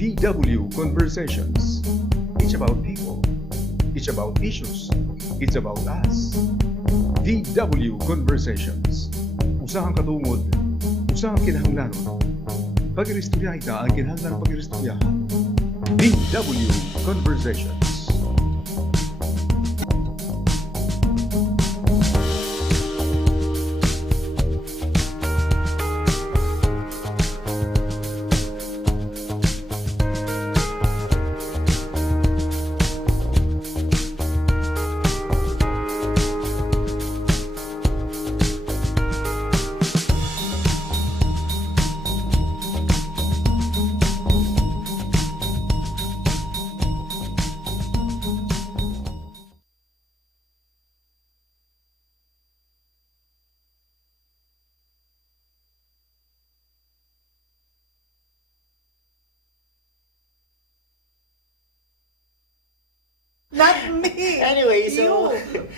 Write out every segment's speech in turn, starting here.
VW Conversations. It's about people. It's about issues. It's about us. VW Conversations. Usahang katungod. Usahang kinahanglanon. Pag-iristorya ita ang kinahanglan pag-iristoryahan. VW Conversations. Not me. Anyway, so You.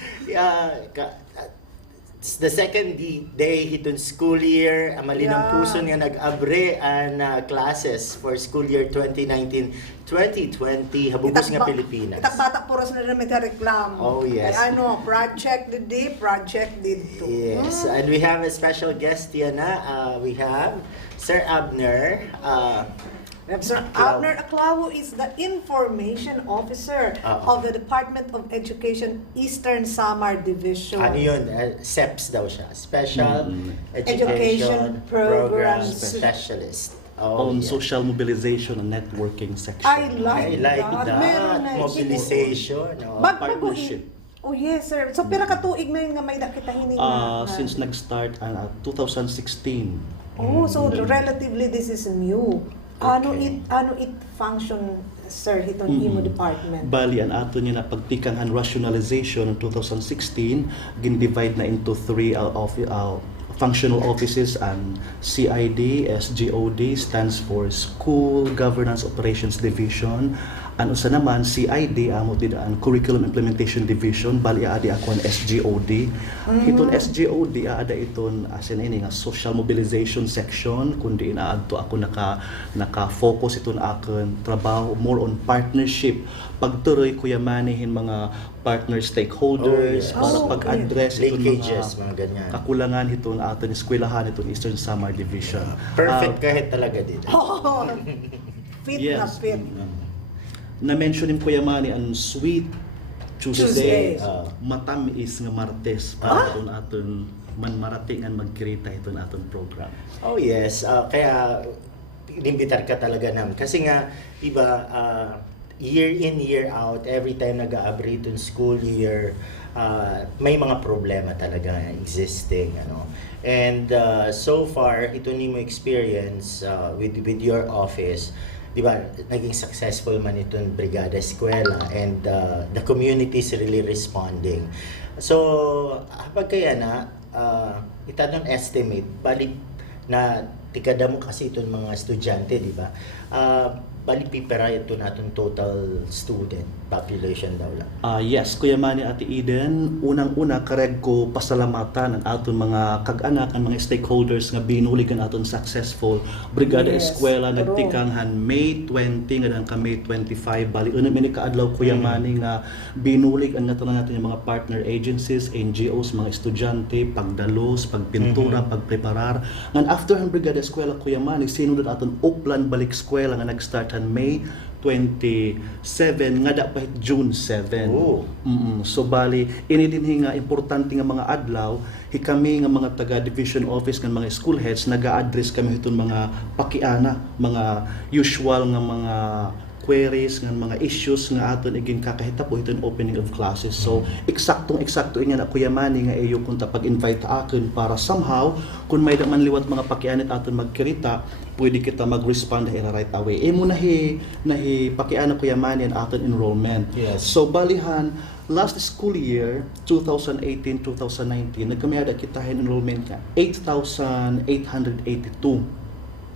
it's the second day hitong school year. Malinang Yeah. puso nga nag-abre ang classes for school year 2019-2020 habubos nga Pilipinas. Itak bata puros na namin reklamo. Oh, yes. Ay, project didi, project dito. Yes, and we have a special guest here na. We have Sir Abner. Sir Abner Aclavo is the Information Officer of the Department of Education Eastern Samar Division. Ano yun? SEPS daw siya. Special Education Program Specialist. On yeah. social mobilization and networking section. I like that. Meron na. Mobilization. Partnership. Oh yes, sir. So pila ka tuig na yung nga may nakita hining Since nag-start 2016. Oh, so relatively this is new. Ano Okay. it function, sir, hitong imo department? Bali, ang ato niya na pagtikangan rationalization in 2016, gin-divide na into three functional offices, and CID, SGOD stands for School Governance Operations Division. Ano sa naman, CID, amo tidaan, Curriculum Implementation Division, bali aadi ako ang SGOD. Iton SGOD, aada iton as in ini nga social mobilization section, kundi inaadto ako naka-focus iton akon trabaho more on partnership. Pagtuloy kuya manihin mga partner stakeholders para pag-address iton linkages, mga ganyan. kakulangan iton aton eskwelahan iton Eastern Samar Division. Perfect kahit talaga dito. Oh, fit na Yes. fit. Na-mention ni Kuya Manny ang Sweet Tuesday. Tuesday, matamis nga Martes para aton maratingan magkirita iton aton program. Oh yes, kaya inimbitar ka talaga namin. Kasi nga, iba, year in, year out, every time nag-a-abre itong school year, may mga problema talaga existing. And so far, ito ni mo experience with your office, di ba, naging successful man itong Brigada Eskwela, and the community is really responding. So, habang kaya na, itanong estimate, balik na tikada mo kasi itong mga estudyante, di ba? Balik pipera ito natin total student population daw lang. Yes, Kuya Manny, Ate Eden, unang-una kareg ko pasalamatan ang aton mga kag-anak, ang mga stakeholders nga binulig ang aton successful Brigada Yes, Eskwela true. nagtikanghan May 20 nga ka May 25. Bali unang mini kaadlaw Kuya Manny nga binulig ang natin yung mga partner agencies, NGOs, mga estudyante, pagdalos, pagpintura, pagpreparar. Ngan after ang Brigada Eskwela Kuya Manny, sinunod aton Uplan Balik Eskwela nga nag-start han May 27 nga dapat June 7. Oh. So bali ini dinhi nga importante nga mga adlaw kami nga mga taga division office nga mga school heads naga-address kami iton mga pakiana, mga usual nga mga queries nga mga issues nga aton iging kakahita po iton opening of classes. So eksakto ingan Kuya Manny nga iyo kunta pag-invite akon para somehow kung may man liwat mga pakianit aton magkirita, pwede kita mag-respond right away. Mo nahi pakiana Kuya Manny ang aton enrollment. Yes. So balihan last school year 2018-2019 nagkamiada kita enrollment ka 8,882.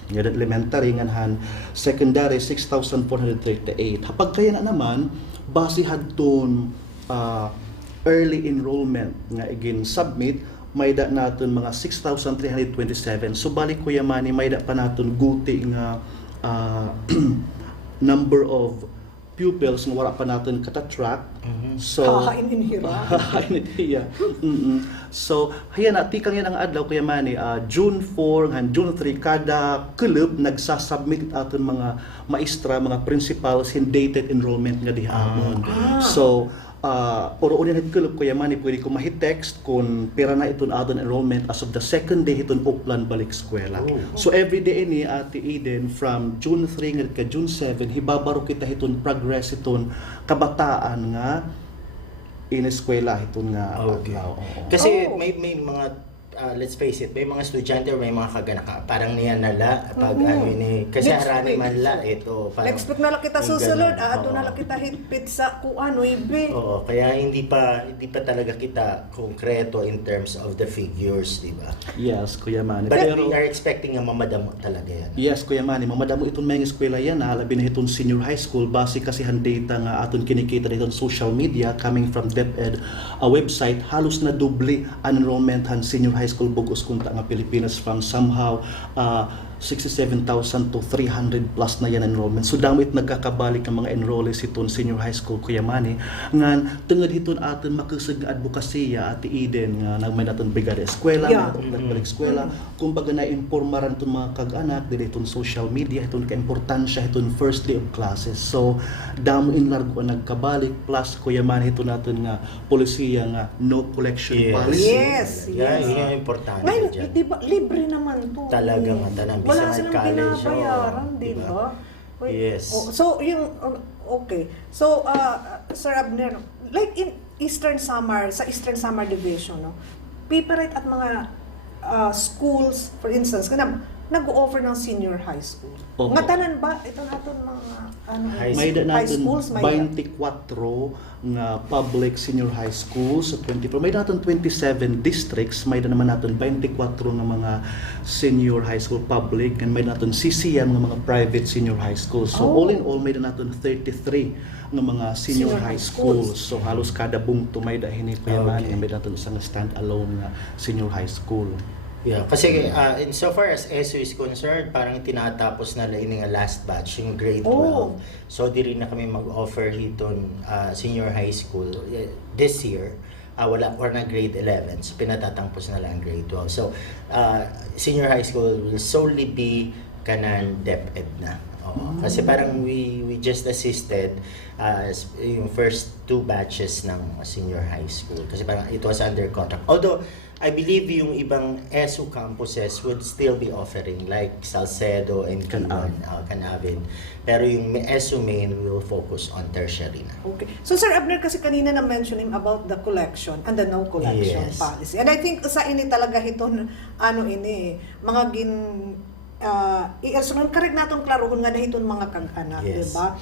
Yung elementary nganhan, secondary 6,438. Hapag kaya na naman base hadton early enrollment nga igin submit may da naton mga 6,327. So balik Kuya Manny may da pa naton guti nga number of pupils nga wala pa natin kata-track. So Kakainin-hira. yeah. So haya na tikang yan ang adlaw kaya mani June 4 hanggang June 3 kada club nagsasubmit aton mga maestra, mga principals in dated enrollment nga dihamon. So oro unin het club kaya mani pwede ko mahi-text kung pera na iton adon enrollment as of the second day iton uplan balik eskwela. So every day ni Ate Eden from June 3 ngadto ka June 7 hibabaro kita hiton progress iton kabataan nga in eskwela iton nga adlaw. Kasi may mga let's face it, may mga estudyante or may mga kaganaka parang niya nala pag ano ni kasi Next arani week. man la ito parang Next week na lang kita yung susunod, ganun. ato na lang kita hitpit sa kuan, 9. Oo, kaya hindi pa talaga kita konkreto in terms of the figures, di ba? Yes, Kuya Manny. But we are expecting na mamadamo talaga yan. Yes, Kuya Manny, mamadamo itong mga eskwela yan, labi na itong senior high school, base kasi han data nga aton kinikita dito social media coming from DepEd website, halos na doble ang enrollment han senior high school bugos kunta nga Pilipinas from somehow 67,000 to 300 plus na yan enrollment. So damit nagkakabalik ang mga enrollees iton senior high school Kuya Manny nga tungod hiton aton makasig nga advokasya Ate Eden nga nagmay naton brigada eskwela, Yeah. balik eskwela, kumbaga na impormaran iton mga kag-anak dili iton social media iton kaimportansya iton first day of classes. So damo in largo ang nagkabalik plus Kuya Manny hiton naton nga polisiya nga no collection policy. Yes, Yeah, yes. yun yung importante Ngayon, dyan. di ba, libre naman to. Talaga nga, tanan. Wala Bisang silang college, binabayaran, oh, di diba? ba? Yes. So, yung, okay. So, Sir Abner, like in Eastern Samar, sa Eastern Samar Division, no, Piperite at mga schools, for instance, nag-o-offer ng senior high school. Opo. Nga tanan ba? Ito natin mga May da high natin schools, may 24 nga public senior high schools sa 24. May natin 27 districts, may da naman natin 24 nga mga senior high school public and may natin CCM nga mga private senior high schools. So all in all may da natin 33 nga mga senior high schools. So halos kada bungto may da hini Kuya Manny, may natin isang stand-alone nga senior high school. Yeah, kasi in so far as ESU is concerned, parang tinatapos na lang yung last batch, yung grade 12. Oh. So di rin na kami mag-offer hiton senior high school this year. Wala or na grade 11. So pinatatangpos na lang grade 12. So senior high school will solely be kanan DepEd na. Kasi parang we just assisted yung first 2 batches ng senior high school kasi parang it was under contract. Although I believe yung ibang ESU campuses would still be offering like Salcedo and Canavid. Pero yung ESU main will focus on tertiary na. Okay. So Sir Abner, kasi kanina na-mention him about the collection and the no collection Yes. policy. And I think sa ini talaga hiton, mga i-ersunan correct natong klaro kung nga na hiton mga kag-anak, Yes. diba?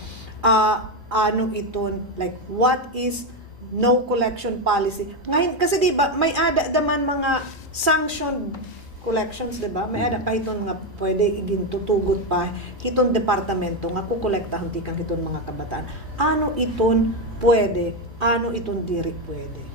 Iton, like what is no collection policy? Ngayon, kasi diba, may ada daman mga sanctioned collections, diba? May ada pa hiton nga pwede igintutugot pa hiton departamento nga kukolektahan tikang hiton mga kabataan. Ano iton pwede? Ano iton diri pwede?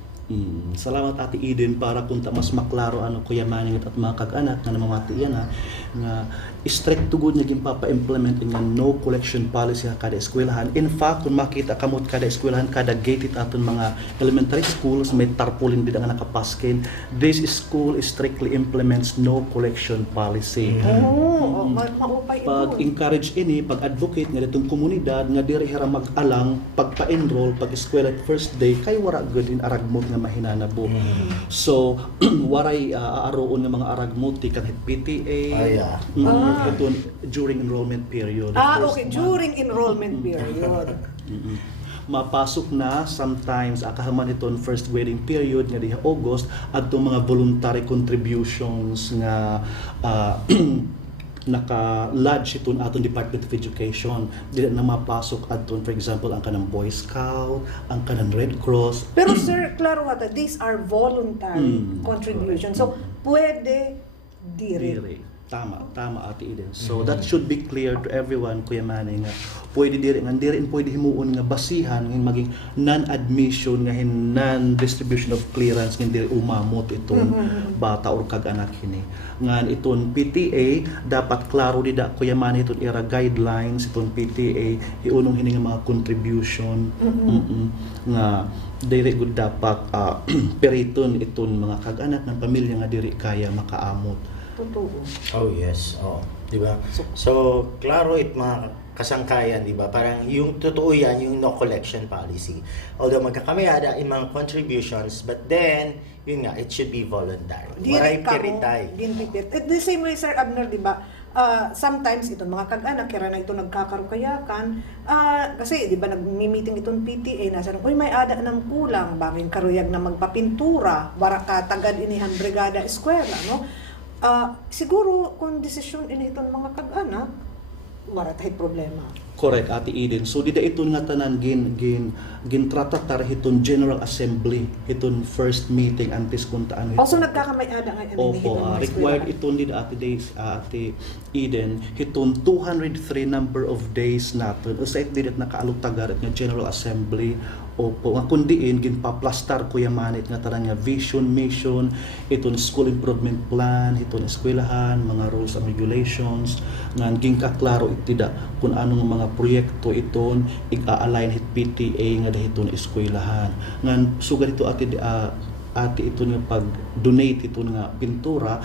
Salamat Ate Eden para kunta mas maklaro ano Kuya Manny at mga kag-anak nga namamati yan nga strict tugod niya ginpapa-implement nga no collection policy kada eskwelahan. In fact, kung makita kamot kada eskwelahan, kada gated aton mga elementary schools may tarpaulin bida nga nakapaskin. This school strictly implements no collection policy. Maupay ito. Pag-encourage ini, pag-advocate nga ditong komunidad nga diri hira mag-alang pagpa-enroll pag eskwela at first day kay wara good in aragmot nga mahinanabo. So waray aaroon nga mga aragmot kang PTA. Ito during enrollment period. First Okay, month. during enrollment period. Mapasok na sometimes akahaman iton first grading period nga diha August adto mga voluntary contributions nga naka-lodge iton aton Department of Education. Dili na mapasok adton for example ang kanang Boy Scout, ang kanang Red Cross. Pero sir, klaro hata, these are voluntary contributions. So, pwede diri. Diri. Tama Ate Eden. So that should be clear to everyone, Kuya Manny, nga pwede diri pwede himuon nga basihan ng maging non-admission nga non-distribution of clearance nga diri umamot itong bata or kag-anak hini. Ngan iton PTA dapat klaro dida, Kuya Manny, iton ira guidelines iton PTA iunong hini nga mga contribution nga diri gud dapat periton iton mga kag-anak ng pamilya nga diri kaya makaamot. Totoo. Oh yes, di ba? So klaro mga kasangkayan, di ba? Parang yung totoo yan, yung no collection policy. Although magkakamayada in mga contributions, but then yun nga, it should be voluntary. Waray piritay. At the same way, Sir Abner, di ba? Sometimes itong mga kag-anak kaya na ito nagkakarukayakan kasi di ba nagmi-meeting itong PTA nasa uy may ada ng kulang banging karuyag na magpapintura wara ka tagad inihan brigada eskwela no. Siguro kung desisyon ini itong mga kag-anak, wala tayo problema. Correct, Ate Eden. So dida iton nga tanan gintratatar hiton General Assembly, hiton first meeting antes kuntaan. Also nagkakamay-ada nga Opo, required iton dida Ate Eden, hiton 203 number of days naton. Usa it didit nakaalutagar nga General Assembly. Opo, nga kundiin ginpaplastar Kuya Manit nga tanan nga vision, mission, iton school improvement plan, iton eskwelahan, mga rules and regulations, nga ginkaklaro itida kung anong mga proyekto iton i-align hit PTA nga dahiton eskwelahan. Nga sugad ito ati iton nga pag-donate iton nga pintura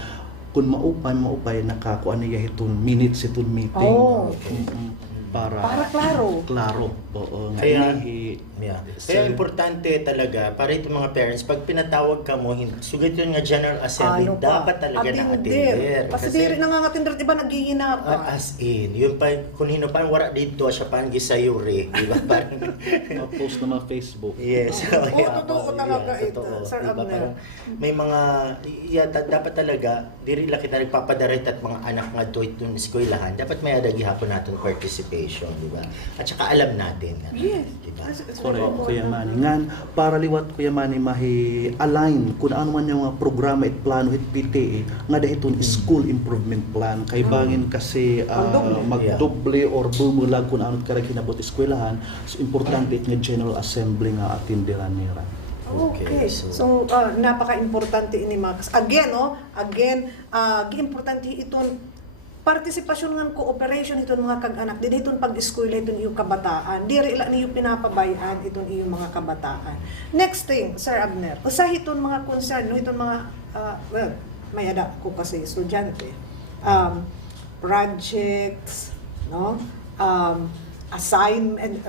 kung maupay nakakuan niya iton minutes iton meeting. Para klaro. Oo, Kaya importante talaga para itong mga parents, pag pinatawag ka mo, sugad yun nga General Assembly, dapat talaga na-attender. Kasi diri nangangatender, di ba nag-iinap ka? As in, yun pa, kung hino pa, wala dito, siya pa ang gisayuri, di ba? Parang, post na mga Facebook. yes. Totoo talaga ito, Sir Diba? Abner. Parang may mga, dapat talaga, diri lang kita nagpapadarit at mga anak nga doon itong eskwelahan, dapat may adagi hapon natin participation, di ba? At saka alam natin. Yes. Di ba? Correct, Kuya Manny. Ngan, para liwat Kuya Manny mahi-align kung ano man yung mga programa at plano at PTA nga dahiton school improvement plan. Kay bangin kasi magdoble or bumulag kung ano karag hinabot eskwelahan. So, importante nga General Assembly nga atindiran nila. Okay. So napaka-importante ini Max. Again, importante itong partisipasyon ng cooperation itong mga kag-anak din itong pag-eskwela itong iyong kabataan. Diri ila niyo pinapabayaan itong iyong mga kabataan. Next thing, Sir Abner, usa itong mga concern no itong mga may ada ko kasi estudyante. Projects, no? Assignment,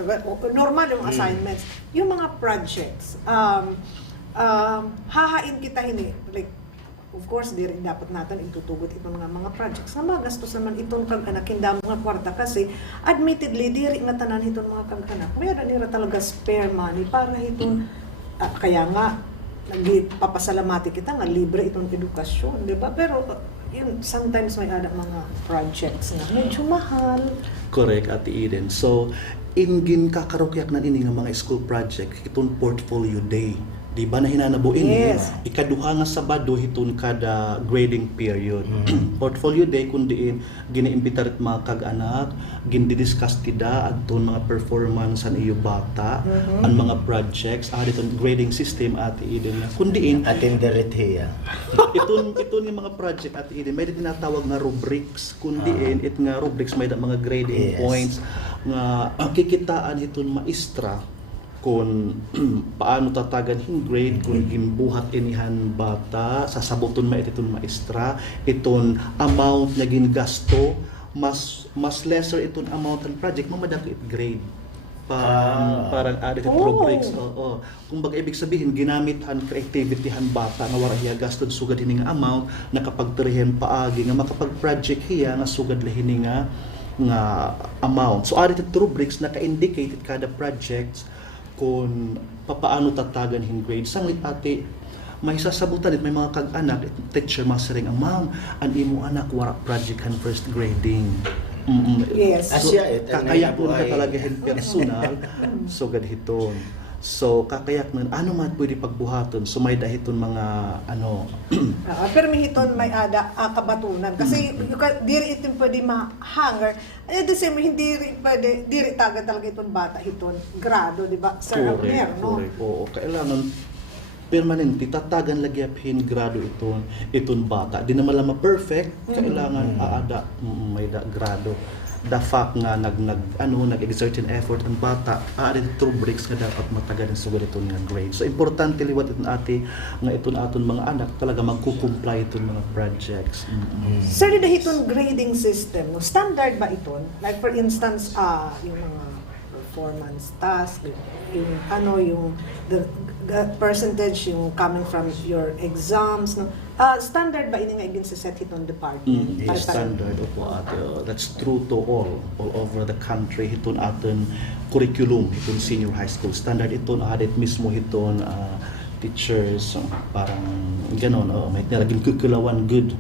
normal yung assignments. Yung mga projects, hahain kita hini, like, of course, di rin dapat natin itutugot itong mga projects. Nga magastos naman itong kag-anak, hindi mga kwarta kasi admittedly, di rin nga tanan itong mga kag-anak. Mayroon nila talaga spare money para itong, kaya nga, nagpapasalamati kita nga libre itong edukasyon, di ba? Pero yun, sometimes may ada mga projects na medyo mahal. Correct, Ate Eden. So, ingin kakarukyak na ini nga mga school project, itong portfolio day. Di ba na hinanabo ini? Yes. Ikaduha nga Sabado hiton kada grading period. Portfolio day kundi giniimbitar mga kag-anak, gindidiscuss tida adton mga performance an iyo bata, ang mga projects, diton grading system Ate Eden. Kundi attender it here. iton yung mga project Ate Eden, may tinatawag nga rubrics, kundi it nga rubrics may mga grading points nga ang kikitaan hiton maestra kung paano tatagan yung grade, kung gimbuhat inihan bata, sasabuton ma iton maestra, iton amount na gingasto, mas lesser iton amount ng project, mamadaki it grade. Parang added rubrics. Kung baga ibig sabihin, ginamit han creativity han bata, nga wala hiya gastod sugad hining amount, nakapagtirihen paagi, nga makapag-project hiya, nga sugad hining nga amount. So added rubrics, naka-indicated kada projects, kung papaano tatagan yung grade. Sanglit ate, may sasabutan may mga kag-anak, teacher mastering, ma'am, an imo anak wara project han first grading. Yes. So, kakaya po ka talaga hin personal, so gad hiton. So kakayak nun ano man pwede pagbuhaton so may dahiton mga ano Pero may hiton may ada kabatunan kasi diri ito pwede ma-hanger. At the same hindi rin pwede diri taga talaga itong bata hiton grado, di ba? Sir Abner, no? correct. Oo, kailangan permanente tatagan lagi aphin grado iton bata. Di naman lang ma-perfect, kailangan aada may da grado. The fact nga nag-exert in effort ang bata, aarin rubrics nga dapat matagan sa ganitong nga grade. So importante liwat iton ati nga iton aton mga anak talaga magkukumply iton mga projects. Sir, di hiton grading system, standard ba iton? Like for instance, yung mga performance task, yung the percentage yung coming from your exams, no? Standard ba ini nga igin sa set hiton department? Yes, standard opo ate. That's true to all over the country. Hiton aton curriculum, hiton senior high school standard iton adit mismo hiton teachers parang ganon may nilaging kukulawan good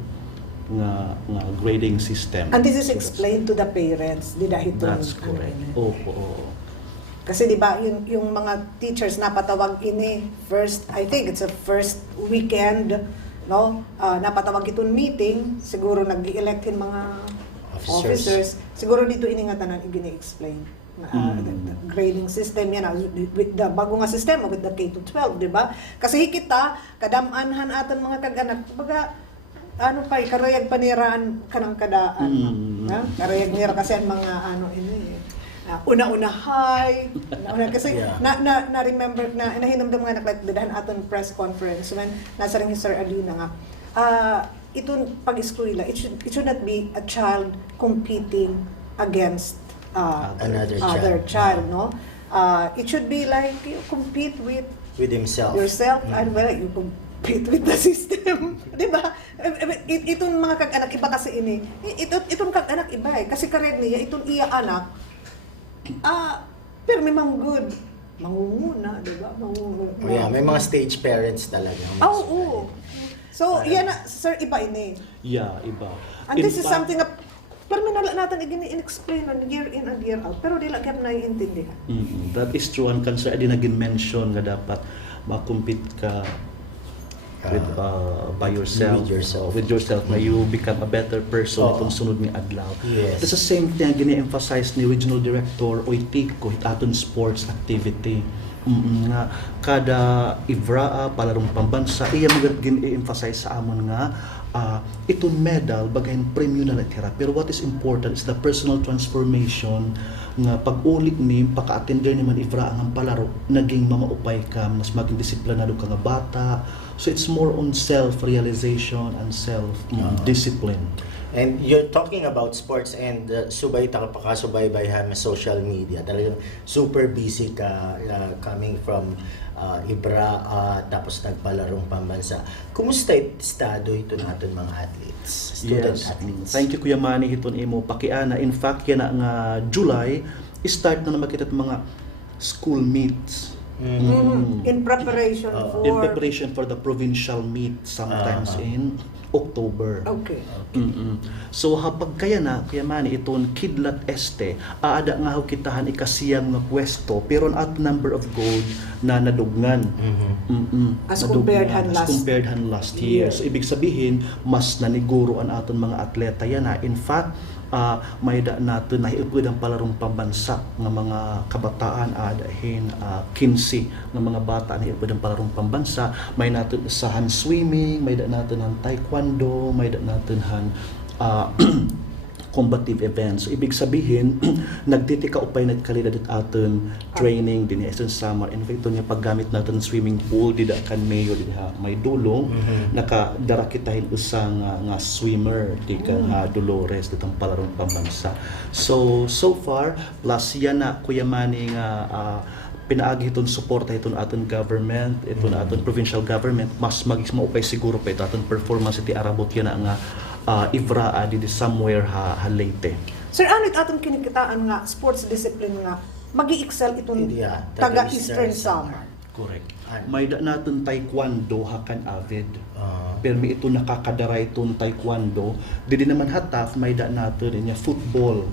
nga grading system. And this is explained to the parents, di dahil hiton. That's correct. Opo. Kasi di ba yung mga teachers napatawag ini I think it's a first weekend, no? Napatawag itong meeting, siguro nag-electin mga officers. Siguro dito ini nga tanan igini-explain. The grading system yan with the bago nga sistema with the K-12, di ba? Kasi kita kadamanhan aton mga kag-anak, baga karayag paniraan kanang kadaan. Karayag nira kasi ang mga ini una-unahay. Kasi na-remember na nahinamdam mga anak like dadahan aton press conference when nasa rin Sir Alina nga itong pag-eskwela, it should not be a child competing against other child, no? It should be like you compete with yourself and well, you compete with the system. Di ba? Itong mga kag-anak iba kasi ini. Itong kag-anak iba kasi kared niya itong iya anak pero may good. Mangunguna, di ba? Yeah, may mga stage parents talaga. Oo. So, yan na, sir, iba ini. Yeah, iba. And this is something na, pero minala natin i-explain on year in and year out, pero di lang kaya naiintindihan. That is true. Ang cancer, adi naging mention nga dapat makumpit ka by yourself, with yourself na you become a better person itong sunod ni adlaw. Yes. That's the same thing gini-emphasize ni Regional Director Oitico aton sports activity. Nga kada Ivraa palarong pambansa iya magad gini-emphasize sa amon nga itong medal bagayan premyo na natira, pero what is important is the personal transformation nga pag-ulit ni paka-attender ni man Ivraa ang palaro naging mamaupay ka, mas maging disiplinado ka nga bata. So it's more on self-realization and self-discipline. And you're talking about sports and subay ta ka pakasubaybayhan sa social media. Talagang super busy ka coming from Ivraa tapos nagpalarong pambansa. Kumusta estado ito natin mga athletes, student athletes? Thank you Kuya Manny hiton imo pakiana. In fact yan nga July start na makita mga school meets. In preparation for the provincial meet sometimes in October. Okay. So hapag kaya mani iton kidlat este aada nga kitahan ikasiyam nga pwesto pero at number of gold na nadugnan. As compared han last year. So ibig sabihin mas naniguro an aton mga atleta yana. In fact, may da natin nahiupod ang palarong pambansa ng mga kabataan adahin 15 ng mga bata nahiupod ang palarong pambansa. May natin sa hand swimming, may da natin han taekwondo, may da natin han combative events. So, ibig sabihin, nagtitika upay nagkalidad aton training din sa summer. In fact, niya paggamit natin swimming pool, dida kan mayo, dida may dulong, nakadara kitahin usang nga swimmer, di ka nga Dolores, ditang palarong pambansa. So far, plus yan na, Kuya Manny nga, pinaagi itong suporta itong aton government, itong aton provincial government, mas maupay siguro pa ito aton performance iti arabot yan na nga Ivraa di somewhere Leyte. Sir, ano atong kinikitaan nga sports discipline nga magi-excel itong taga Eastern Samar? Correct. May da natin taekwondo hakan avid. Pero may ito nakakadara itong taekwondo. Di naman hataf may da natin niya football.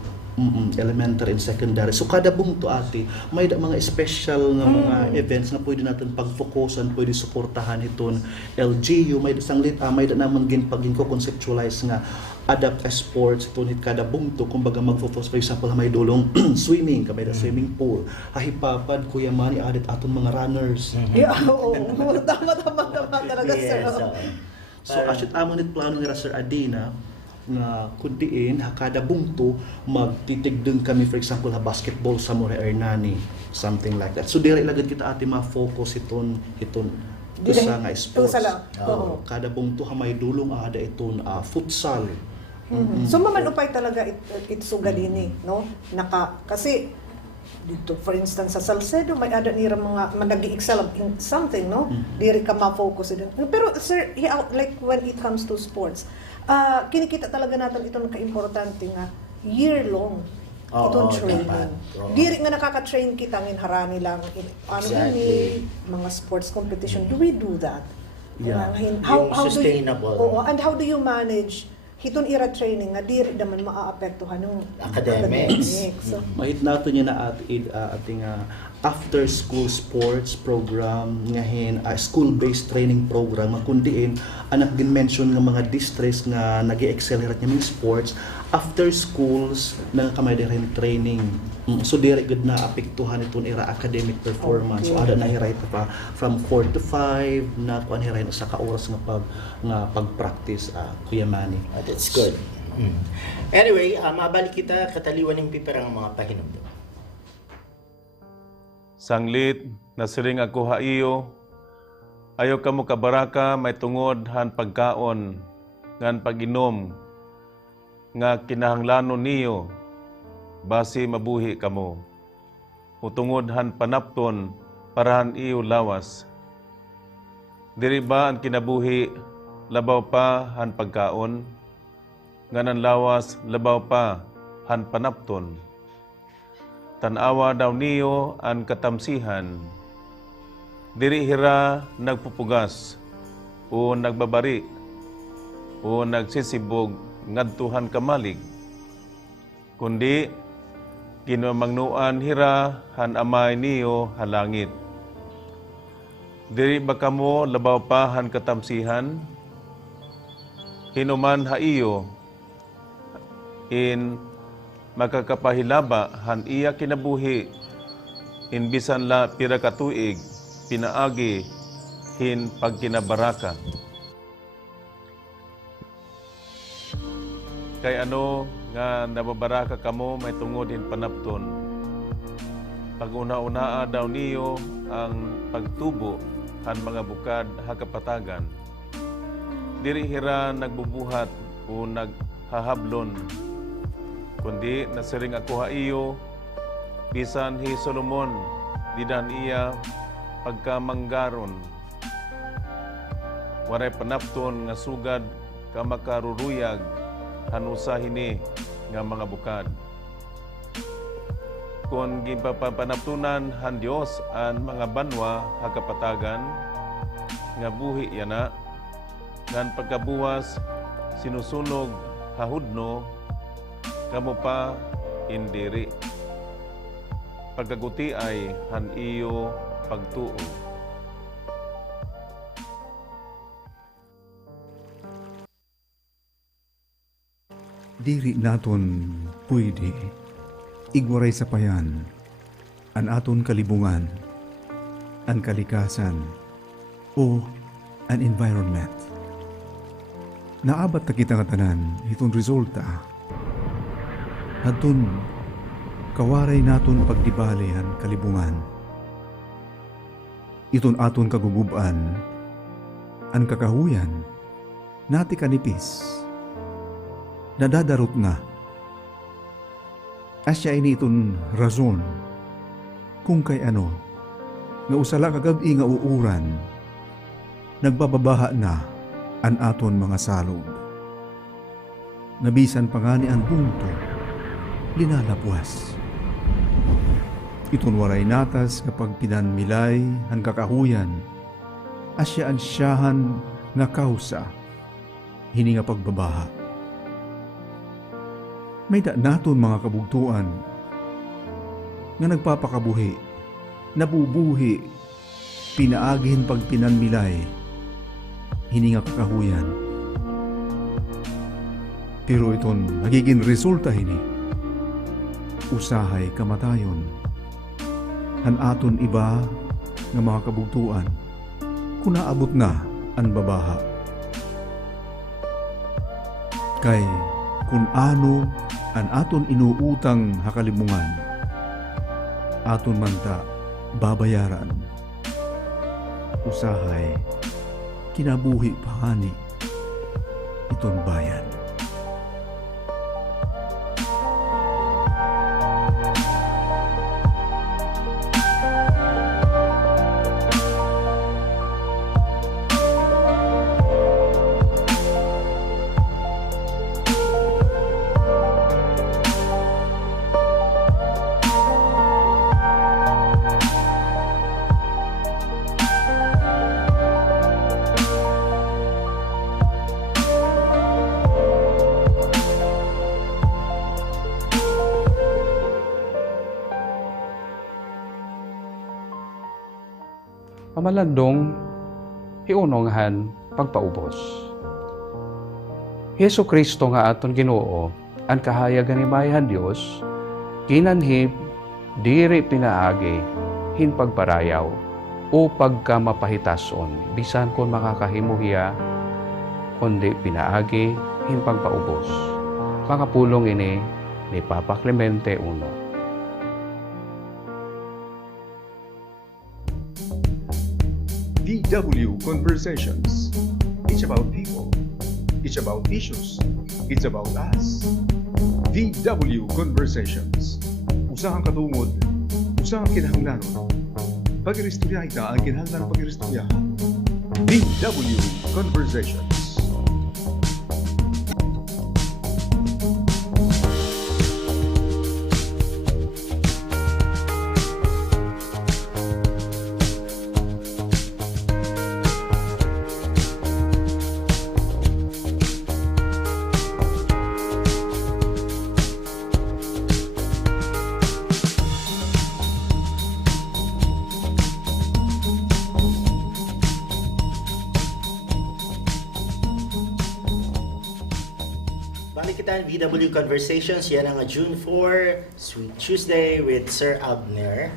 elementary and secondary. So kada bungto ati, may mga special nga mga events na pwede natin pag-focusan, pwede suportahan iton LGU, may may naman gin ko conceptualize nga adapt as sports ito nit kada bungto, kumbaga mag-focus, for example, may dulong swimming, kamay da swimming pool, hahipapad, Kuya Manny, added aton mga runners. Yeah, oo. Tama talaga, sir. Yes, So, asyot amon it plano nila Sir Adina, nga kundiin hakada bungto magtitigdeng kami, for example, ha basketball sa More Hernani, something like that. So dire lagad kita ati ma-focus iton sa nga sports. Oo. Kada bungto ha may dulong ada iton futsal. So mamanupay talaga itsuga din no? Kasi dito, for instance, sa Salcedo, may ada nira mga nag-excel in something, no? Diri ka ma-focus din. Pero sir, like when it comes to sports, kinikita talaga natin itong ka-importante nga year-long itong training. Diri nga nakaka-train kita ngin harani lang mga sports competition. Do we do that? Yeah. How sustainable. And how do you manage hiton ira training nga diri naman maaapektuhan ng academics. So, Mahit nato niya na ating after school sports program ngahin, school-based training program kundiin anak din mention ng mga districts nga nag-accelerate niya sports after schools na kamay rin training. So dire gud na apektuhan itong ira academic performance. So ada na hiray pa from 4 to 5 na kuan hiray sa ka oras nga pag-practice Kuya Manny. That's good. Anyway, mabalik kita kataliwan ng piperang mga pahinumdum. Sanglit, nasiring ako haiyo, ayaw ka mo kabaraka, may tungod han pagkaon, ngan pag-inom, nga kinahanglanon niyo, basi mabuhi kamo. Utungod han panapton, parahan iyo lawas. Diri ba ang kinabuhi, labaw pa han pagkaon, nganan lawas, labaw pa han panapton. Tanawa daw niyo ang katamsihan, diri hira nagpupugas, o nagbabari, o nagsisibog ngadtuhan kamalig, kundi kinamangnuan hira han amay niyo halangit. Diri ba kamo labaw pa han katamsihan, hinuman haiyo, in makakapahilaba han iya kinabuhi in bisan la pira ka tuig pinaagi hin pagkinabaraka. Kay ano nga nababaraka kamo may tungod hin panapton. Pag-una-unaa daw niyo ang pagtubo han mga bukad hakapatagan. Diri hira nagbubuhat o naghahablon, kundi nasiring ako haiyo, bisan hi Solomon, didan iya pagkamanggaron. Waray panapton nga sugad ka makaruruyag hanusahini nga mga bukad. Kung gipapanaptunan han Dios ang mga banwa hakapatagan, nga buhi yana, ngan pagkabuwas sinusunog hahudno, kamo pa indiri. Pagkaguti ay han iyo pagtuo. Diri naton pwede igwaray sa payan an aton kalibungan, an kalikasan, o an environment. Naabat ta kita nga tanan itong resulta. Hadton kawaray naton pagdibalihan kalibungan. Iton aton kaguguban, an kakahuyan, nati kanipis, nadadarot na. Asya ini iton rason kung kay ano nga usala kagabi nga uuran, nagbababaha na an aton mga salog. Nabisan pa nga ni an bungto, linalapwas. Iton waray natas kapag pinanmilay ang kakahuyan, asya ansyahan nga kausa, hini nga pagbabaha. May da naton mga kabugtuan nga nagpapakabuhi, nabubuhi, pinaagihin pag pinanmilay, hininga kakahuyan. Pero iton nagiging resulta hini, usahay kamatayon. Han aton iba nga mga kabugtuan, kung naabot na ang babaha. Kay kung ano ang aton inuutang hakalimungan, aton manta babayaran. Usahay, kinabuhi pahani, iton bayan. Pamalandong hiunonghan pagpaubos. Hesu Kristo nga aton Ginoo, ang kahayagan ni Bayan Dios, kinanhib diri pinaagi hin pagparayaw o pagka mapahitason bisan kon makakahimuhiya kundi pinaagi hin pagpaubos. Pangapulong ini ni Papa Clemente I. VW Conversations. It's about people. It's about issues. It's about us. VW Conversations. Usahang katungod, usahang kinahanglanon. Pag-iristorya ita ang kinahanglan pag-iristorya. VW Conversations. Balik kita VW Conversations, yan ang June 4, Sweet Tuesday with Sir Abner.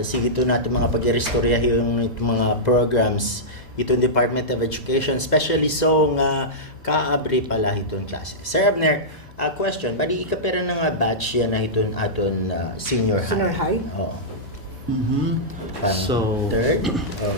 Sige ito natin mga pag-iristorya yung mga programs itong Department of Education, especially so nga kaabri pala itong klase. Sir Abner, question, bali ikapera na nga batch yan na itong aton senior high? Senior high? Oo. So, third or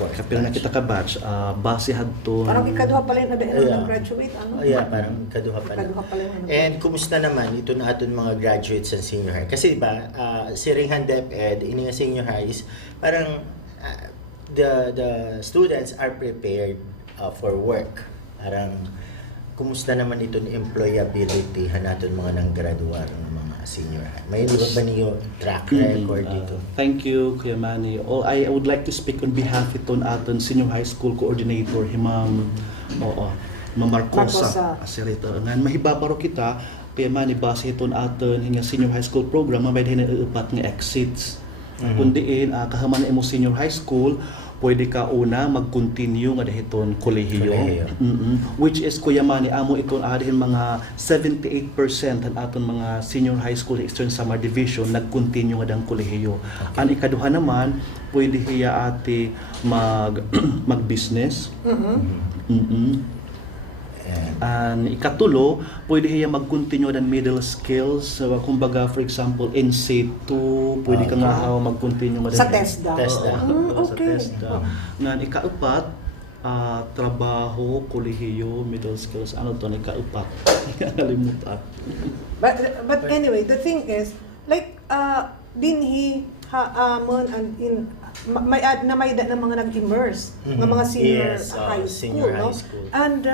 fourth kapila na batch? kita ka batch, base hadto. Parang ikaduha pala yung nag-graduate, ano? Yeah, parang kaduha pala. Ikaduha pala yung And kumusta naman ito na aton mga graduates sa senior high? Kasi diba, si Ringhan DepEd, ini nga senior high is parang the students are prepared for work. Parang kumusta naman itong employability natin mga nang-graduar ng mga senior high? May iba ba niyo track record dito? Thank you, Kuya Manny. I would like to speak on behalf iton aton senior high school coordinator, Ma'am Marcosa. Asirito. Ngan mahibabaro kita, Kuya Manny, base iton aton hinga senior high school program, may din upat nga exits. Kundiin, kahaman imo senior high school, pwede ka una mag-continue nga dahiton kolehiyo. Which is, Kuya Manny, amo iton adihin mga 78% ang aton mga senior high school Eastern Samar Division nag-continue nga dang kolehiyo. Okay. Ang ikaduha naman, pwede hiya ati mag-business. And ikatulo, pwede hiya mag-continue ng middle skills. So, kumbaga, for example, NC2, pwede ka nga mag-continue sa TESDA. Okay. Sa TESDA. Nga, ikaupat, trabaho, kolehiyo, middle skills. Ano to, ikaupat? Nakalimutan. But anyway, the thing is, like, dinhi haamon and in may mga nag-immerse ng mga senior high school, no? And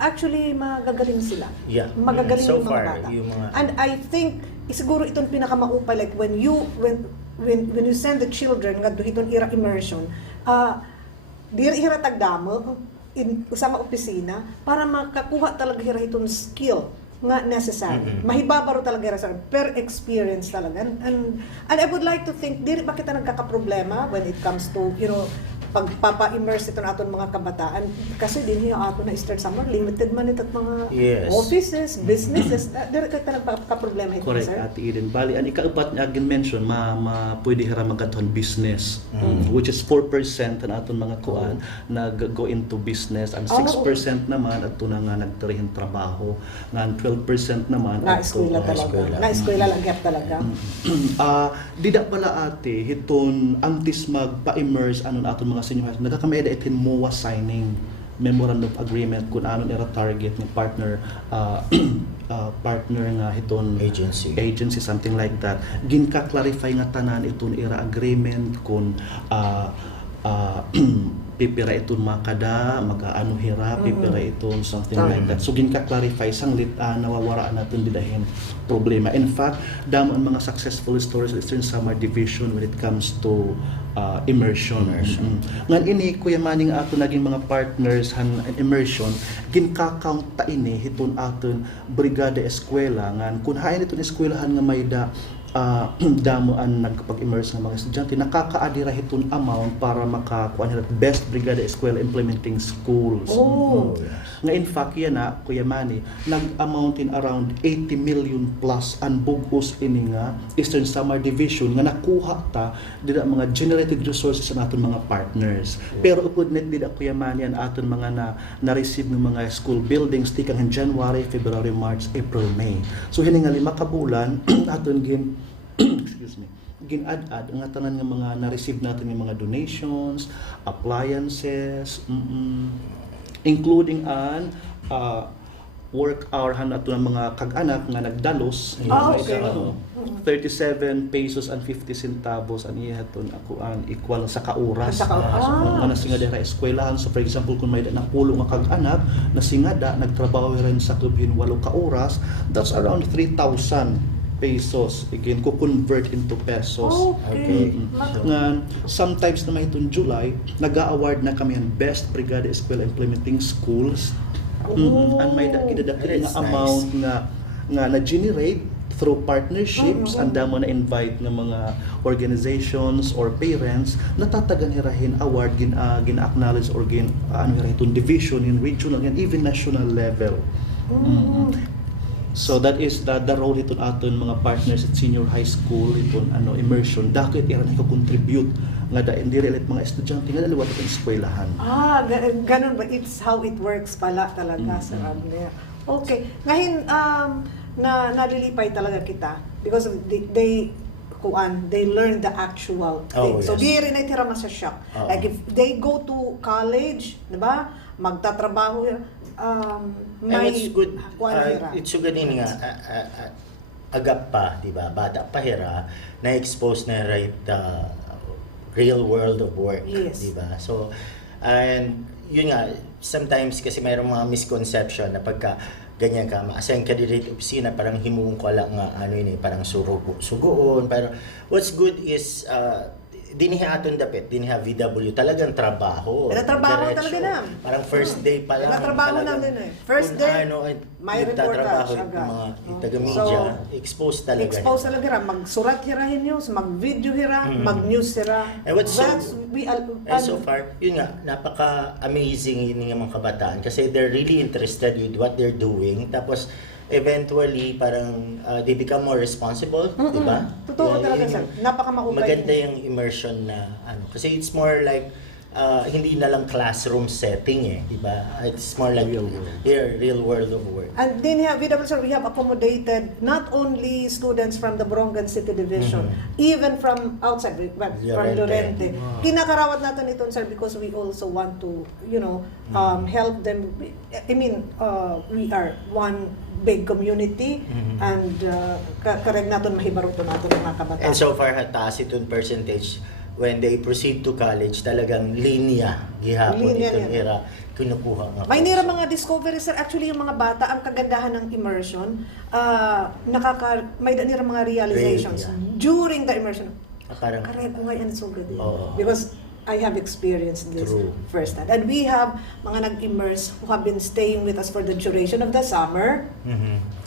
actually magagaling sila. Yeah. Magagaling So yung mga far, bata. yung mga- And I think siguro itong pinakamaupay, like when you send the children nga duhiton ira immersion, diri ira tagdamo in usama opisina para makakuha talaga hira itong skill nga necessary. Mahibabaro talaga sir, per experience talaga. And I would like to think, di ba kita nagkakaproblema when it comes to, pagpapa-immerse ito na aton mga kabataan kasi din yung ato na Eastern Summer limited man ito't mga offices, businesses, dire kita nagkakaproblema ito Correct, sir. Ate Eden. Bali, ang ikaapat niya agin mention, pwede hira magatuhan business, which is 4% ang aton mga kuan nag-go into business, and 6% naman ato na nga nagtirihin trabaho, nga 12% naman Na eskwela talaga. Na eskwela lang gyap talaga. Dida pala ate, hiton antes magpa-immerse anon aton mga senior high school, nagkakamayada itin MOA signing, memorandum of agreement kung anon era target ng partner partner nga hiton agency something like that. Ginka-clarify nga tanan iton era agreement kung pipira iton makada, makaano hira, pipira iton something like that. So ginka-clarify sanglit nawawara natin didahin problema. In fact, damo ang mga successful stories sa Eastern Samar Division when it comes to immersion. Ngan ini kuya maning ato naging mga partners han immersion, ginka-count ta ini hiton aton brigada eskwela ngan kun hain iton eskwelahan nga may damo ang nagkapag-immerse ng mga estudyante, nakakaadira hiton amount para makakuha nila best brigada eskwela implementing schools. Nga in fact yan na Kuya Manny, nag-amount in around 80 million plus ang bugos ini nga Eastern Samar Division nga nakuha ta dida mga generated resources sa naton mga partners. Pero upod net dida Kuya Manny ang aton mga na-receive ng mga school buildings tikang in January, February, March, April, May. So hiningali makabulan aton excuse me, ginad-ad ang tanan nga mga na-receive natin ng mga donations, appliances, including an work hour han ato ng mga kag-anak nga nagdalos, 37 pesos and 50 centavos ang ihaton ako an equal sa kauras. So kung nasinga dira eskwelahan, so for example kung may napulo nga kag-anak nasingada nagtrabaho rin sa klubhin 8 ka oras, that's around 3,000 pesos. Again, ko convert into pesos. Nga sometimes na mahitong July, nag-award na kami ang Best Brigada Eskwela Implementing Schools. And may kidadakil nga amount nga na-generate through partnerships, and damo na invite ng mga organizations or parents natatagan hirahin award gina-acknowledge or hirahin division in regional and even national level. So that is the role iton aton mga partners at senior high school iton immersion dakit iran ko contribute nga diri mga estudyante nga daliwat ang eskwelahan. Ganun ba, it's how it works pala talaga sa Abner. Okay, ngayon nalilipay talaga kita because they learn the actual thing. So di rin ay tira sa shock. Like if they go to college, 'di ba? Magtatrabaho may good it's good din nga agap pa, di ba, bata pa hira na-expose na right the real world of work, di ba? So and yun nga sometimes kasi mayroong mga misconception na pagka ganyan ka ma-assign ka dito opisina parang himuong ko lang nga parang sugoon, pero what's good is diniha aton dapit, diniha VW talagang trabaho. Trabaho talaga na. Parang first day pa lang. Trabaho na din eh. First day, may reportage agad. Mga taga-media, exposed talaga. Exposed talaga. Magsurat hirahin news, mag-video hira, mag-news hira. And so far, yun nga, napaka-amazing yun ng mga kabataan kasi they're really interested with what they're doing. Tapos, eventually parang they become more responsible, di ba? Totoo talaga sir. Napaka-mahusay. Maganda yung immersion na kasi it's more like hindi na lang classroom setting di ba? It's more like real world of work. And then we have accommodated not only students from the Borongan City Division, even from outside, from Llorente. Kinakarawat natin ito sir because we also want to, help them. I mean, we are one big community and kareg natin mahibaruto natin ng mga kabataan. And so far taas itong percentage when they proceed to college talagang linya gihapon itong era kinukuha nga. May nira mga discovery sir, actually yung mga bata ang kagandahan ng immersion, may nira mga realizations during the immersion. Kareg ko ngayon so good because I have experienced this firsthand. And we have mga nag-immerse who have been staying with us for the duration of the summer.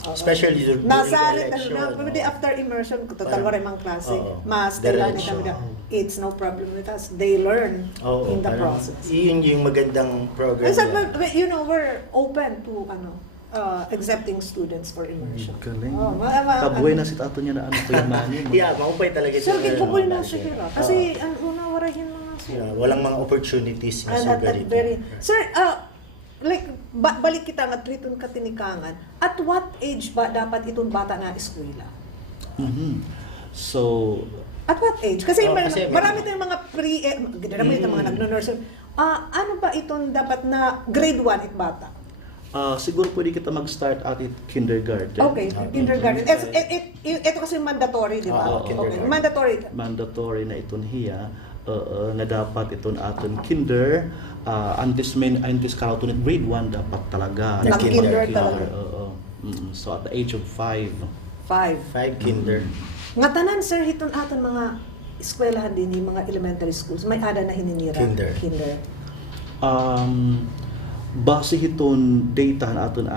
Especially during Nasarit election. na pwede after immersion ko total wala mang klase. Oo. Mas kailangan Diretso. kami it's no problem with us. They learn Oo, in the parang process. Yun yung magandang program. And so, nila. we're open to accepting students for immersion. Galing. Oh, Kabuhay na si tato niya na ano ko yung mani. Yeah, maupay talaga Sir, gitpupoy na lagi. siya kira. Oo. Kasi ang una warahin mga Yeah, walang mga opportunities nga sa ganito. Sir, balik kita nga triton katinikangan. At what age ba dapat itong bata na eskwela? So, At what age? Kasi, Kasi marami tayong mga marami tayong mga nagno-nursery. Ano ba itong dapat na grade 1 it bata? siguro pwede kita mag-start at kindergarten. Okay, kindergarten. Ito kasi mandatory, di ba? Oo, Okay, kindergarten. mandatory. Mandatory na iton hiya na dapat iton aton kinder antes karauton at grade 1 dapat talaga. Nag-kinder talaga. So at the age of 5. 5. Kinder. Nga tanan, sir, hiton aton mga eskwelahan din, yung mga elementary schools, may ada na hininira. Kinder. Base hiton data na aton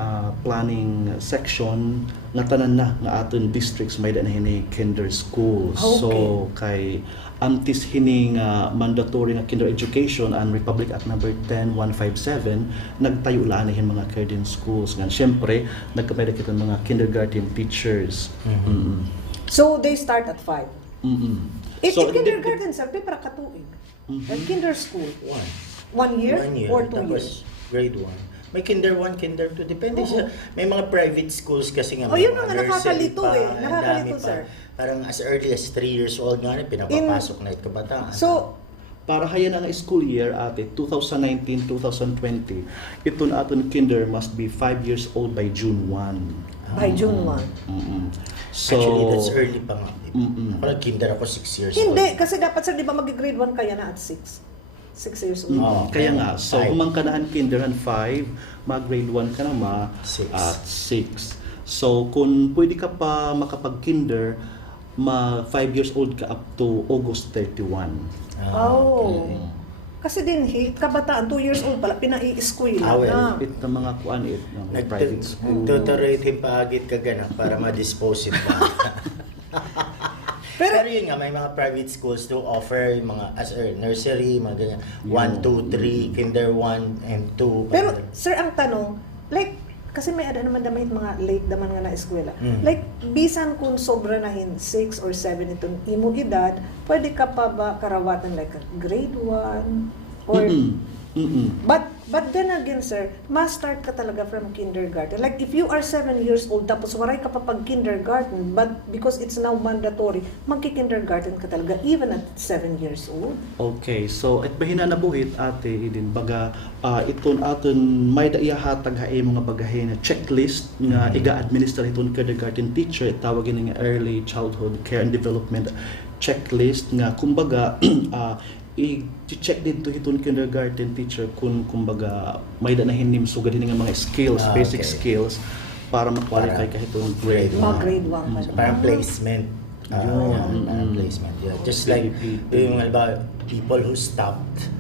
planning section nga tanan na nga aton districts may na hini kinder schools. Okay. So kay antes hini nga mandatory nga kinder education and Republic Act number 10157 nagtayo la na mga kinder schools nga syempre nagkapay kita mga kindergarten teachers. So, they start at 5. If So, kindergarten, sir, para katuig. Kinder school, 1 year, 1 year. or 2 Tapos, years? grade 1. May kinder 1, kinder 2. Depende siya. May mga private schools kasi nga. Yun mga nga, nursery nakakalito pa, eh. ang Nakakalito, dami pa. sir. Parang as early as 3 years old nga na pinapapasok na ito kabataan. So, para hayan ang school year ate 2019-2020 iton aton kinder must be 5 years old by June 1. by June 1. So Actually, that's early pa nga. Ako nag-kinder ako 6 years old. Hindi, kasi dapat, sir, di ba mag-grade 1 kaya na at 6? 6 years old. kaya nga so Five. humang ka na ang kinder and 5 mag grade 1 ka na Six. at 6. So kung pwede ka pa makapag-kinder 5 years old ka up to August 31. Oh. Kasi din, kabataan, 2 years old pala, pinai-eskwela na. It na mga kuan it ng private school. Nagtutuloy yung paagit ka ganap para ma-dispose it pa. Pero yun nga, may mga private schools to offer yung mga as nursery, mga ganyan. 1, 2, 3, kinder 1 and 2. Pero, sir, ang tanong, like, kasi may ada naman damay mga late daman nga na eskwela. Like, bisan kung sobra nahin 6 or 7 itong imo edad, pwede ka pa ba karawatan like grade 1 or But then again, sir, ma-start ka talaga from kindergarten. Like, if you are 7 years old, tapos waray ka pa pag kindergarten, but because it's now mandatory, magki-kindergarten ka talaga even at 7 years old. Okay, so at bahina na buhit ate idin baga iton aton may daihatag hae mga bagahe na checklist nga iga-administer iton kindergarten teacher tawagin nga early childhood care and development checklist nga kumbaga i-check dito hiton kindergarten teacher kung kumbaga may danahin nim sugad nga mga skills, basic skills para ma-qualify ka hiton grade Mga 1. grade 1 ka. Parang placement. Parang placement. Yeah. Just like yung halimbawa, people who stopped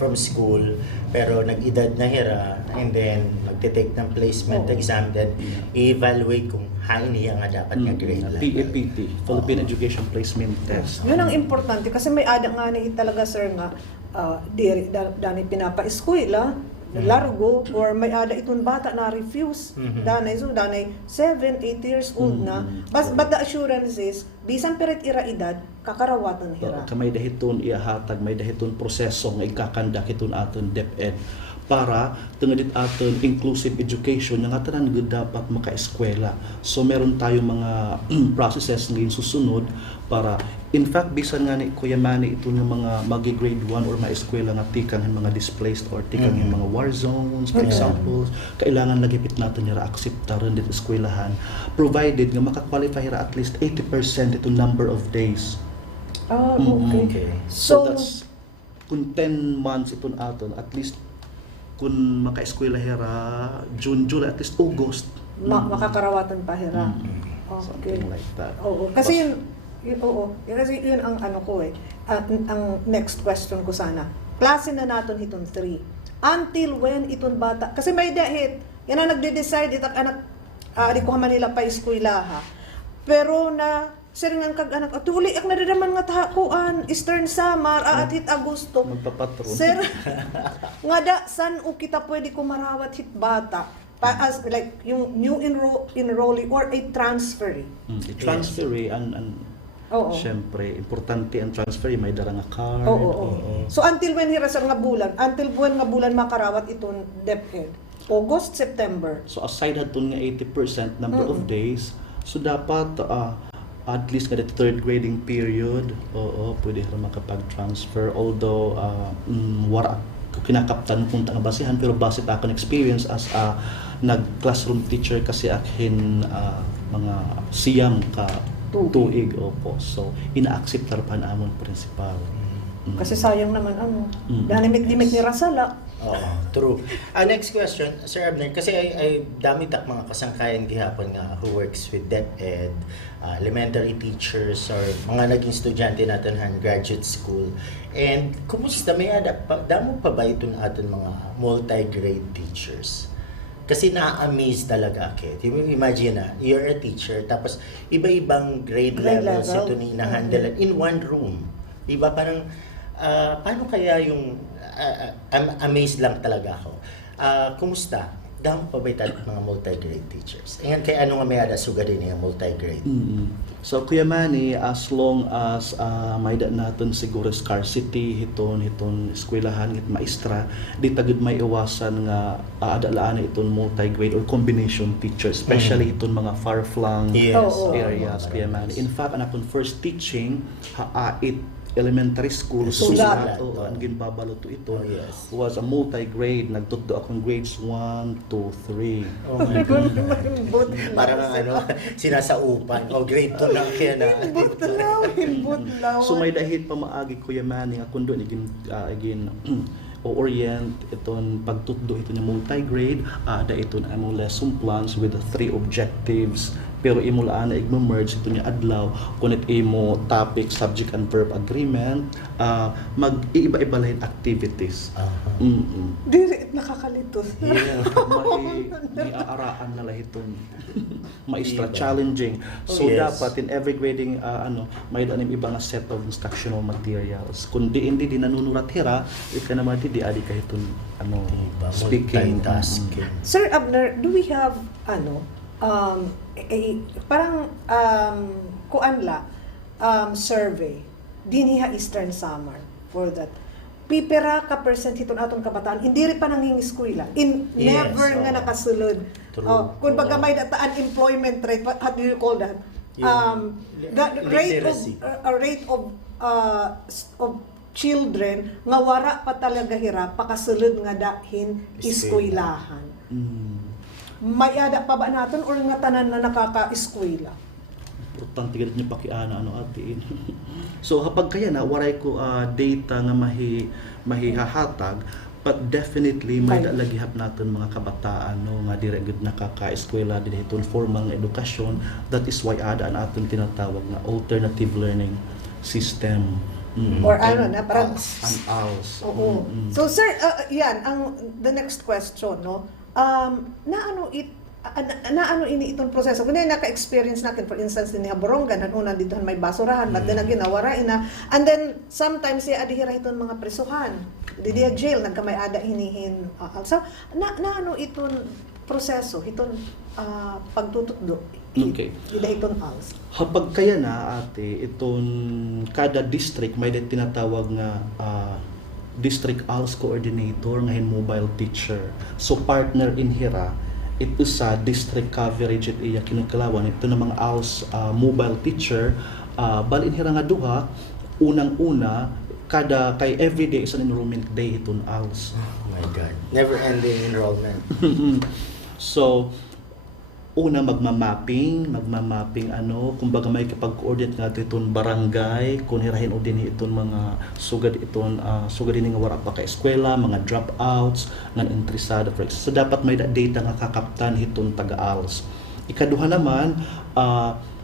from school pero nag-edad na hira and then magte-take ng placement exam then i-evaluate kung hain niya nga dapat nga grade level. PEPT, Philippine Education Placement Test. Yun ang importante kasi may ada nga na talaga, sir, nga dani pinapa-eskwela, largo, or may ada itong bata na refuse. Danay 7, 8 years old na. But the assurance is, bisan pirit ira edad, kakarawatan hira. May dahiton iahatag, may dahiton proseso nga ikakandak iton aton DepEd para tungod aton inclusive education nga tanan gud dapat maka-eskwela. So meron tayo mga processes nga susunod para in fact bisan nga ni Kuya Manny ito nga mga magi-grade 1 or ma-eskwela nga tikang mga displaced or tikang mga war zones for example, kailangan lagipit natin nila akseptaran dit eskwelahan provided nga maka-qualify ra at least 80% itong number of days. Okay. So that's kung 10 months iton aton at least kung maka-eskwela hera June, July, at least August. Makakarawatan pa hira. Okay. Something like that. Oo. Kasi kasi yun ang ano ko eh. Ang next question ko sana. Klase na naton hitong 3. Until when itong bata, kasi may dahit, yan ang nagde-decide itong anak Di ko Manila pa eskwelaha. Pero na sir nga kag-anak, tuli ak nadadaman nga tahakuan, Eastern Samar, at hit Agosto. Magpapatron. Sir, nga da, san o kita pwede ko marawat hit bata? As like yung new enrollee or a transferee. I-transfer and Oo. syempre, importante ang transfer, may dala nga card. Oo. So until when hirasar nga bulan, until when nga bulan makarawat itong DepEd? August, September. So aside hatun nga 80% number of days, so dapat at least kada third grading period, pwede ra makapag-transfer. Although wala ko kinakaptan kung nga basihan, pero base ta akong experience as a nag-classroom teacher kasi akin mga siyam ka tuig. Opo. So ina-accept pa amon principal. Kasi sayang naman danimik-dimik ni Rasala. Oo, true. Next question, Sir Abner, kasi ay dami tak mga kasangkayan gihapon nga who works with DepEd, elementary teachers or mga naging estudyante natin han graduate school. And kumusta may damo pa ba ito aton mga multi-grade teachers? Kasi na-amaze talaga ako. Imagine na, you're a teacher, tapos iba-ibang grade levels ito ni na-handle in one room. Diba parang, paano kaya yung, amazed lang talaga ako. Kumusta? Damo pa ba ito mga multi-grade teachers? Ngayon kaya ano nga may sugad din yung multi-grade? So Kuya Manny, as long as may da natin siguro scarcity hiton eskwelahan it maestra, di tagid may iwasan nga adalaan iton multi-grade or combination teachers, especially iton mga far-flung areas, Kuya Manny. In fact, ang akong first teaching it elementary school Sulat. ang ginbabalo to ito Yes. was a multi-grade. Nagtutdo akong grades 1, 2, 3. Oh my God. Parang sinasaupan. Grade 2 lang kaya na. Himbot lang. So may dahit pa maagi Kuya Manny nga kundo again o-orient iton pagtutdo ito ng multi-grade, da ito na among lesson plans with 3 objectives, pero imo laan na igmo-merge ito niya adlaw kunit imo topic, subject and verb agreement, mag-iiba-iba lahin activities. Diri nakakalitos. May aaraan na lahiton. Maestra challenging. So Yes. dapat in every grading may danim ibang set of instructional materials. Kundi hindi din nanunurat hira, ika naman di adi kahiton speaking. Multitasking. Sir Abner, do we have parang survey dinhi Eastern Samar for that? Pipera ka percent hiton aton kabataan hindi rin pa nangingiskwela never nga nakasulod. Kung baga may unemployment rate, how do you call that? The rate of children nga wara pa talaga hirap pakasulod nga dahin eskwelahan. May ada pa ba naton or nga tanan na nakaka-eskwela? Importante ganit niya pakiana atiin. So hapag kaya na waray ko data nga mahihahatag, but definitely may dalagihap natin mga kabataan nga dire gud nakaka-eskwela dito formal nga edukasyon. That is why ada natin tinatawag na alternative learning system. Or parang an ALS. Oo. So sir, yan ang the next question, no? Naano ini itong proseso? Kung naka-experience natin, for instance, din ni Borongan, una dito may basurahan, but then again, nawara ina. And then, sometimes, adihira itong mga presuhan. Di jail, nagkamay ada hinihin. So, naano itong proseso, itong pagtututdo? Okay. Ida itong ALS. Hapag kaya na ate, itong kada district may tinatawag nga district ALS coordinator ngayon mobile teacher. So partner in hira ito sa district coverage at iya kinukalawan ito ng mga ALS mobile teacher bali in hira nga duha unang-una kada kay everyday is an enrollment day itong ALS. Oh my God. Never ending enrollment. So una magmamapping kumbaga may kapag-coordinate nga itong barangay kung hirahin o din itong mga sugad din nga wala pa ka eskwela, mga dropouts nga interesado for so dapat may data nga kakaptan itong taga-ALS. Ikaduha naman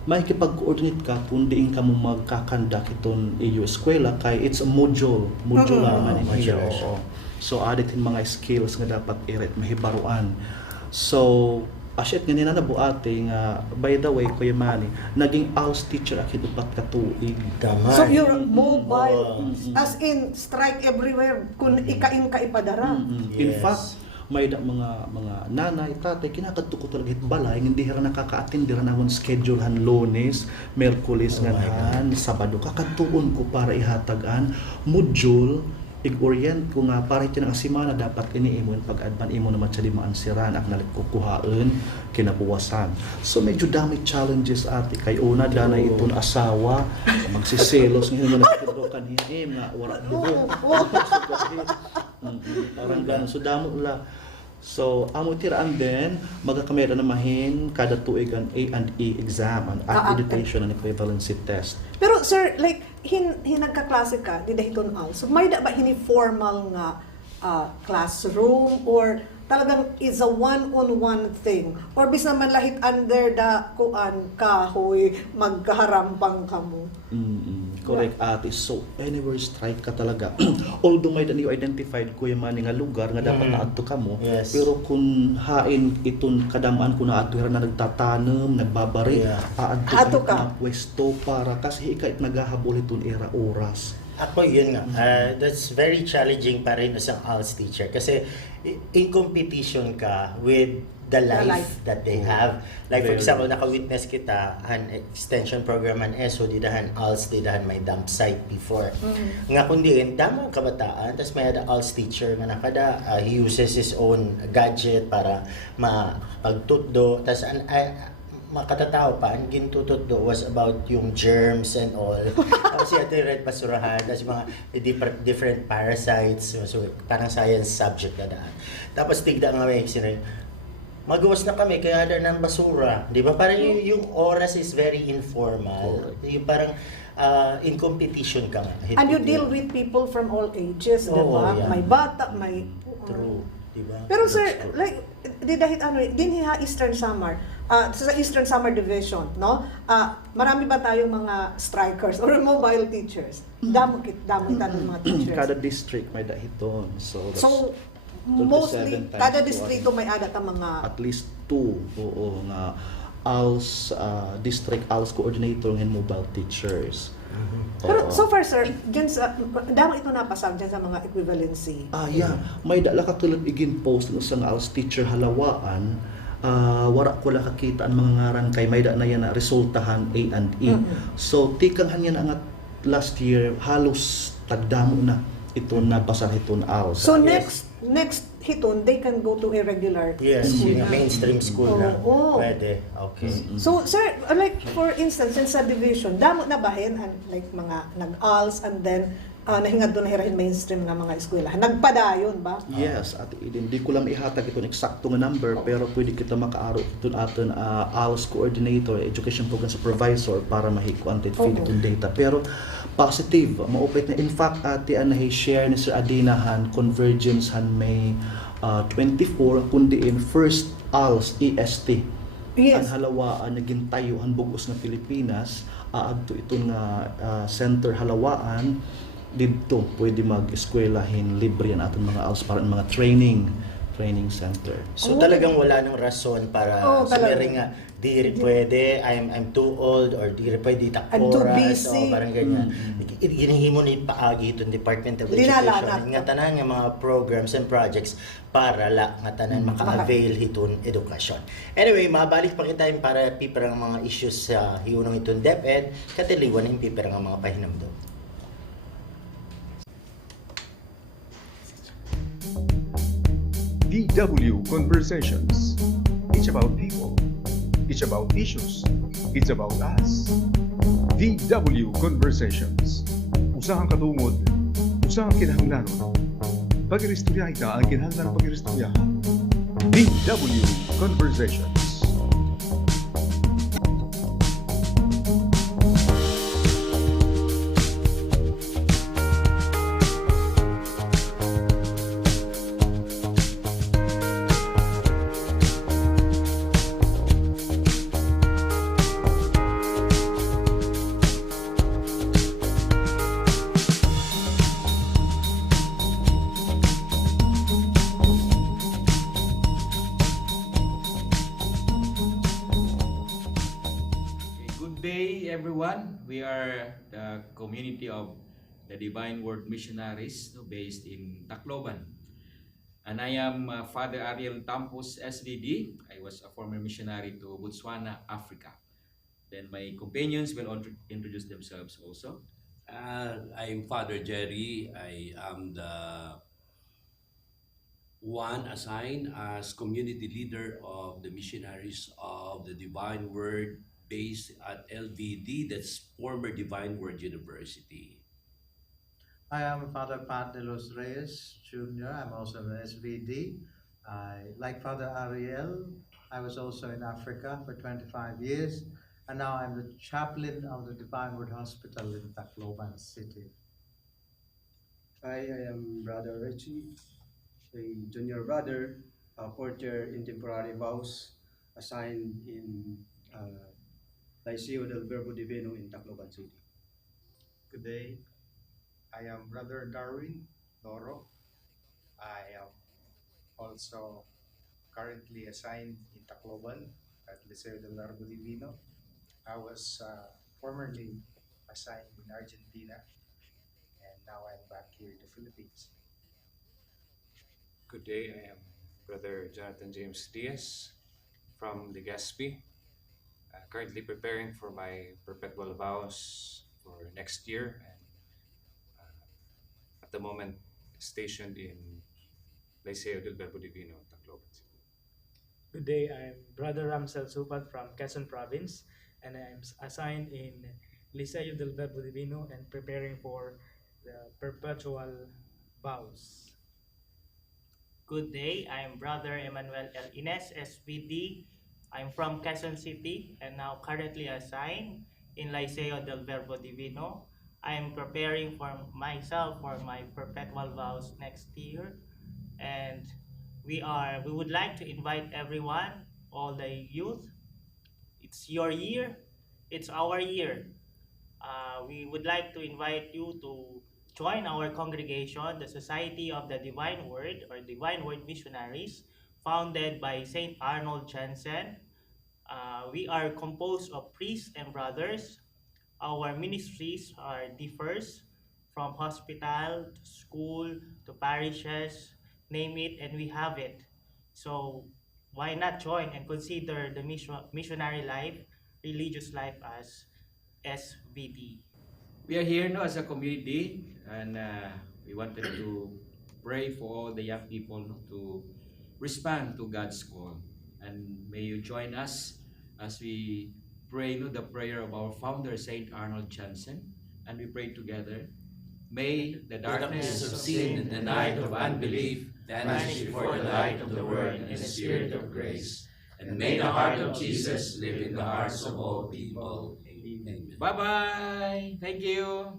may kipag-coordinate ka kung diin ka mo magkakandak itong iyo eskwela kay it's a modular naman so added in mga skills nga dapat mahibaruan. So Asyet ganina na buati nga by the way Kuya Manny, naging ALS teacher akid upat ka tuig. Damay. So you're mobile, Oo. as in strike everywhere kung ikain ka ipadara. In Yes. fact, may mga nanay, tatay, kinakadto ko talaga hit balay, hindi hira nakaka-attend, hira namon schedulehan Lunes, Merkulis, Oh my nganahan, Sabado, kakatuon ko para ihatagan, module, ig-orient ko nga, para ito ng asimana, dapat iniimo yung pag-advan, imo naman siya di maansiran, ak nalit kukuhaan, kinabuwasan. So medyo dami challenges ati, kay una, danay itong asawa, magsiselos, ngayon mo nagkikidokan hinim, nga, wala buho. Parang gano'n. So, damo la. So, amo tiraan din, magakamera na mahin kada tuig ang A&E exam, ang accreditation and equivalency test. Pero sir, like nagka-klase ka di dahiton al. So may da ba hini formal nga classroom or talagang is a one-on-one thing or bis naman lahit under the kuan kahoy magkaharampang kamo. Correct, ate. So, anywhere strike ka talaga. Although may dani identified Kuya Manny nga lugar nga dapat naadto ka mo, Yes. pero kung hain iton kadamaan ko na adto na nagtatanam, nagbabari, Yeah. Aadto ka. na pwesto para kasi ikait nagahabol iton era oras. Ako yun nga, that's very challenging pa rin as an ALS teacher kasi in competition ka with the life that they have. Like for Very example, much. naka-witness kita an extension program an ESO, didahan ALS, didahan may dump site before. Nga kundi damo ang kabataan, tapos may ada ALS teacher nga nakada, he uses his own gadget para mapagtutdo, tapos makatatawa pa, ang gintutot do was about yung germs and all. Tapos siya red basurahan, tapos mga different parasites, so parang science subject na daan. Tapos tigda nga may sinay, magawas na kami, kaya ada ng basura. Di ba? Parang yung oras is very informal. Yung parang in competition ka nga. And you deal with people from all ages, di Oo, ba? yeah. May bata, may True. Di ba? Pero That's sir, true. like di dahil din hiha Eastern Samar. Sa Eastern Samar Division, no? Marami ba tayong mga strikers or mobile teachers? Damo kita ng mga teachers. Kada district may dahiton. So, that's So 27 mostly times kada two, distrito may ada ta mga at least 2 nga ALS district ALS coordinator and mobile teachers. Pero Oo. so far sir, dyan sa damo ito napasag dyan sa mga equivalency. Yeah. May dala ka tulad igin post no sa ALS teacher halawaan. Wara ko lang kakita ang mga ngaran kay may da na yan na resultahan A&E. So tikanghan yan ang last year halos tagdamo na ito na basar iton ALS. So Yes. next hiton they can go to a regular Yes, school yung na. mainstream school na. Oo. Pwede. Okay. So sir, like for instance in subdivision, damo na bahin like mga nag-ALS and then nahingad doon nahirahin mainstream nga mga eskwela. Nagpadayon ba? Yes, at hindi ko lang ihatag itong eksakto nga number pero pwede kita makaaro itong aton ALS coordinator, education program supervisor para mahikuan feed itong data. Pero positive, maupit na in fact ati share ni Sir Adinahan convergence han may 24 kundi in first ALS EST. Yes. Ang halawaan naging tayo ang bugos ng Pilipinas aadto itong center halawaan dito pwede mag-eskwelahin libre yan aton mga ALS para mga training center. So talagang wala nang rason para talaga. sabihin nga di pwede, I'm too old or di pwede tak I'm too oras busy. o parang ganyan. Ginihimo ni paagi itong Department of Linalanat. Education nga tanan nga mga programs and projects para la nga tanan maka-avail hiton edukasyon. Anyway, mabalik pa kita para piperang mga issues sa hiunong itong DepEd katiliwan ng piperang mga pahinamdom. DW Conversations. It's about people. It's about issues. It's about us. DW Conversations. Usahang katungod, usahang kinahanglanon. Pag-iristorya ita ang kinahanglan pag-iristoryahan. DW Conversations. Good day, everyone. We are the community of the Divine Word Missionaries based in Tacloban. And I am Father Ariel Tampos, SVD. I was a former missionary to Botswana, Africa. Then my companions will introduce themselves also. I'm Father Jerry. I am the one assigned as community leader of the Missionaries of the Divine Word based at LVD, that's former Divine Word University. I am Father Pat de los Reyes Jr. I'm also an SVD. Like Father Ariel, I was also in Africa for 25 years, and now I'm the chaplain of the Divine Word Hospital in Tacloban City. I am Brother Richie, a junior brother, a fourth-year in temporary vows, assigned in Liceo del Verbo Divino in Tacloban City. Good day. I am Brother Darwin Loro. I am also currently assigned in Tacloban at Liceo del Verbo Divino. I was formerly assigned in Argentina, and now I'm back here in the Philippines. Good day, I am Brother Jonathan James Diaz from Legazpi, currently preparing for my perpetual vows for next year, and at the moment stationed in Liceo del Verbo Divino, Tacloban. Good day, I'm Brother Ramsel Supat from Quezon Province, and I'm assigned in Liceo del Verbo Divino and preparing for the perpetual vows. Good day, I'm Brother Emmanuel L. Ines, SVD. I'm from Quezon City and now currently assigned in Liceo del Verbo Divino. I am preparing for myself for my perpetual vows next year, and we would like to invite everyone, all the youth. It's your year, it's our year. We would like to invite you to join our congregation, the Society of the Divine Word or Divine Word Missionaries, founded by Saint Arnold Jansen. We are composed of priests and brothers. Our ministries differs from hospital to school to parishes, name it and we have it. So why not join and consider the missionary life, religious life as SVD. We are here now as a community, and we wanted to pray for all the young people to respond to God's call. And may you join us as we pray the prayer of our founder, Saint Arnold Jansen, and we pray together. May the darkness of sin and the night of unbelief vanish before the light of the Word and the Spirit of grace. And may the heart of Jesus live in the hearts of all people. Amen. Bye-bye! Thank you!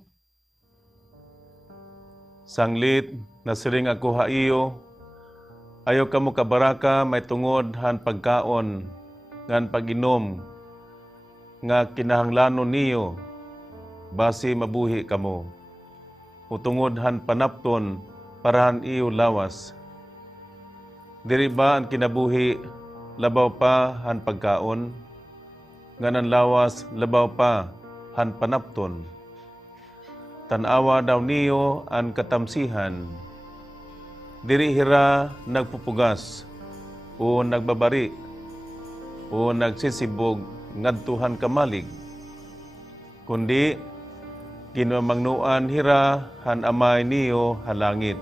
Sanglit na siring ako haiyo, ayo kamo kabaraka may tungod han pagkaon, ngan paginom, nga kinahanglanon niyo, basi mabuhi kamo. Utungod han panapton, parahan iyo lawas. Diri ba ang kinabuhi, labaw pa han pagkaon, nganan lawas labaw pa han panapton. Tanawa daw niyo ang katamsihan, diri hira nagpupugas, o nagbabari, o nagsisibog ngadtuhan kamalig, kundi kinamangnuan hira han amay niyo halangit.